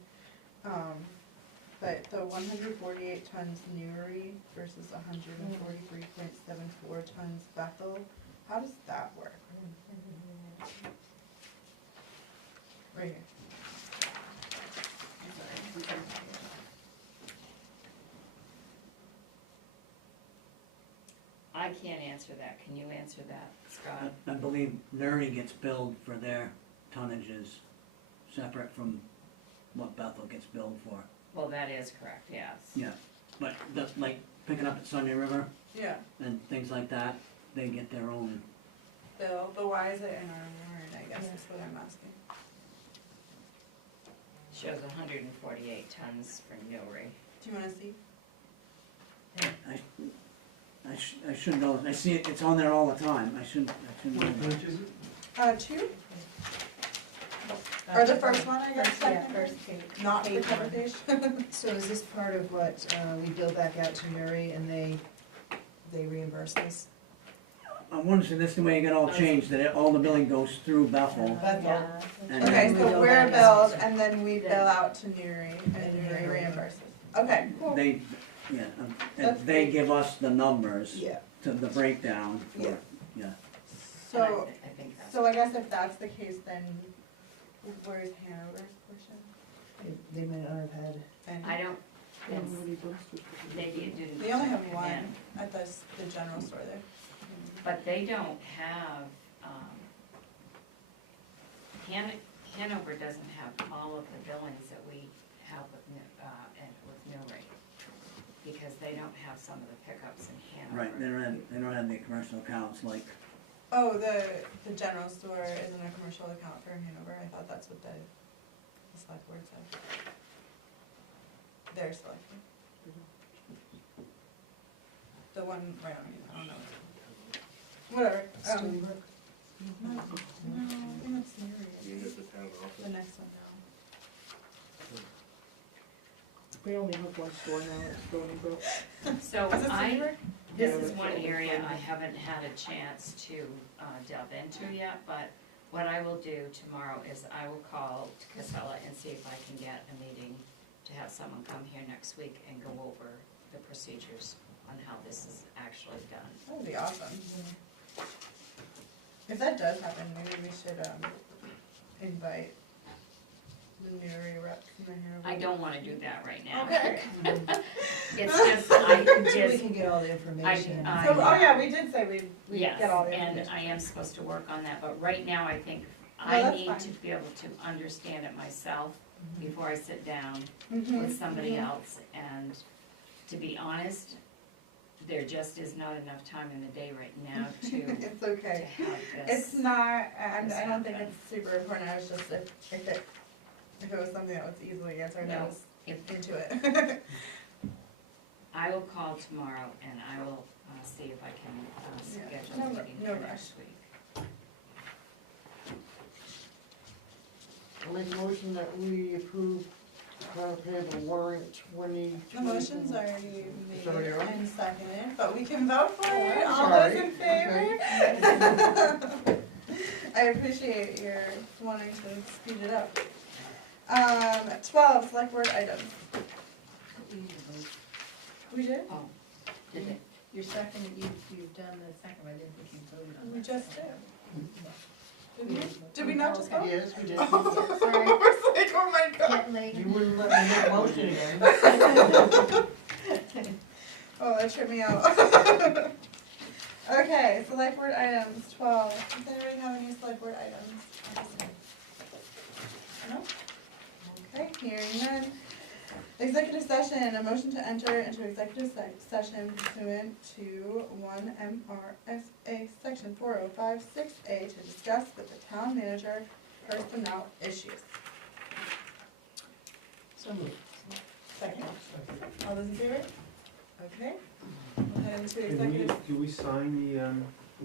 But the 148 tons Newry versus 143.74 tons Bethel, how does that work? Right here. I can't answer that. Can you answer that, Scott? I believe Nuri gets billed for their tonnages separate from what Bethel gets billed for. Well, that is correct, yes. Yeah, but like picking up at Sunday River Yeah, and things like that, they get their own. Bill, but why is it in our warrant, I guess is what I'm asking. Shows 148 tons for Newry. Do you wanna see? I should know, I see it, it's on there all the time, I should know. that. Two? Or the first one, I guess, Yeah, technically? first page. Not the Page cover one. page? So is this part of what we bill back out to Nuri and they reimburse us? I wonder if this is the way it got all changed, that all the billing goes through Bethel. Yeah. And Okay, then so we're billed and then we bill out to Newry and Newry reimburses. Okay, cool. they, yeah, That's and they great. give us the numbers Yeah. to the breakdown for, Yeah. yeah. So, I think that's. so I guess if that's the case, then where's Hanover's portion? They might not have had. And I don't, maybe it didn't. they only have come one in. at the general store there. But they don't have, Hanover doesn't have all of the billings that we have with Newry, because they don't have some of the pickups in Hanover. Right, they don't have the commercial accounts like, Oh, the general store isn't a commercial account for Hanover, I thought that's what the select board said. their selection. The one right on you, I don't know. Whatever, Stony no, I think that's the area. You mean at the town office? The next one We only have one store now, it's Stony Brook. So now. Is it I, Stony Brook? this Yeah, is that's one what we area find. I haven't had a chance to delve into yet, but what I will do tomorrow is I will call Casella and see if I can get a meeting to have someone come here next week and go over the procedures on how this is actually done. That would be awesome. If that does happen, maybe we should, invite the Newry reps in the here. I don't wanna do that right now. Okay. It's just, I We just, can get all the information. I- So, oh yeah, we did say we'd yes, get all the and information. I am supposed to work on that, but right now I think No, I that's need fine. to be able to understand it myself before I sit down Mhm, with somebody mhm. else, and to be honest, there just is not enough time in the day right now to It's okay. have It's this. not, and this I don't think happen. it's super important, I was just, if it was something that was easily answered, I No. was If- into it. I will call tomorrow and I will see if I can Yeah, schedule a no- meeting no for rush. next week. I'll make a motion that we approve payable warrant 2020. The motion's already made Sorry, Erin? and seconded, but we can vote for it, all Sorry. those in favor? I appreciate your wanting to speed it up. 12, select board items. We did? Oh, did it? Your second, you've done the second, I didn't think you voted on that. We just did. Did we? Did we not just vote? Yes, we did. I was like, oh my god. Getting late. You wouldn't let me make a motion again. Oh, that tripped me out. Okay, select board items, 12. Does anybody have any select board items? No? Okay, hearing none. Executive session, a motion to enter into executive session pursuant to 1 MRSA section 4056A to discuss with the town manager personnel issues. So moved. Second. All those in favor? Okay. We'll head into Can executive do we sign the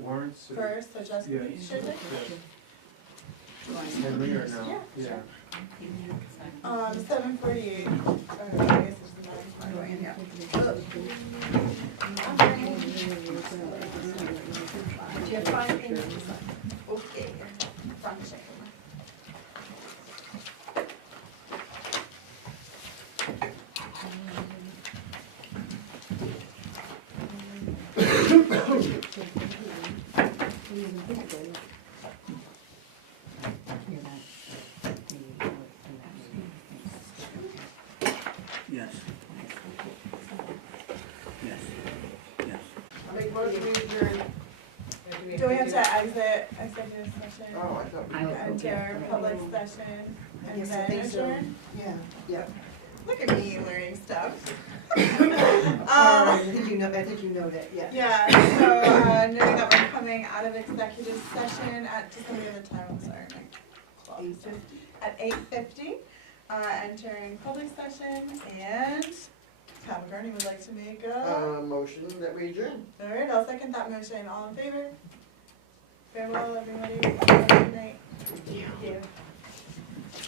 warrants? first, so Jessica, Yeah. you should. Henry or no? Yeah, sure. 7:48. I guess it's the 9 going in, yeah. Do you have 5 things to sign? Okay, function. Yes. Yes, yes. I'll make a motion to adjourn. Do we have to exit executive session? Oh, I thought we I will did. Enter public session and Yes, I then think so. adjourn? Yeah, yeah. Look at me learning stuff. I think you know that, yeah. Yeah, so knowing that we're coming out of executive session at, just let me get the time, I'm sorry, my clock. 8:50. At 8:50, entering public session, and Pat McCartney would like to make a, Motion that we adjourn. alright, I'll second that motion, all in favor? Farewell, everybody, have a good night. Yeah.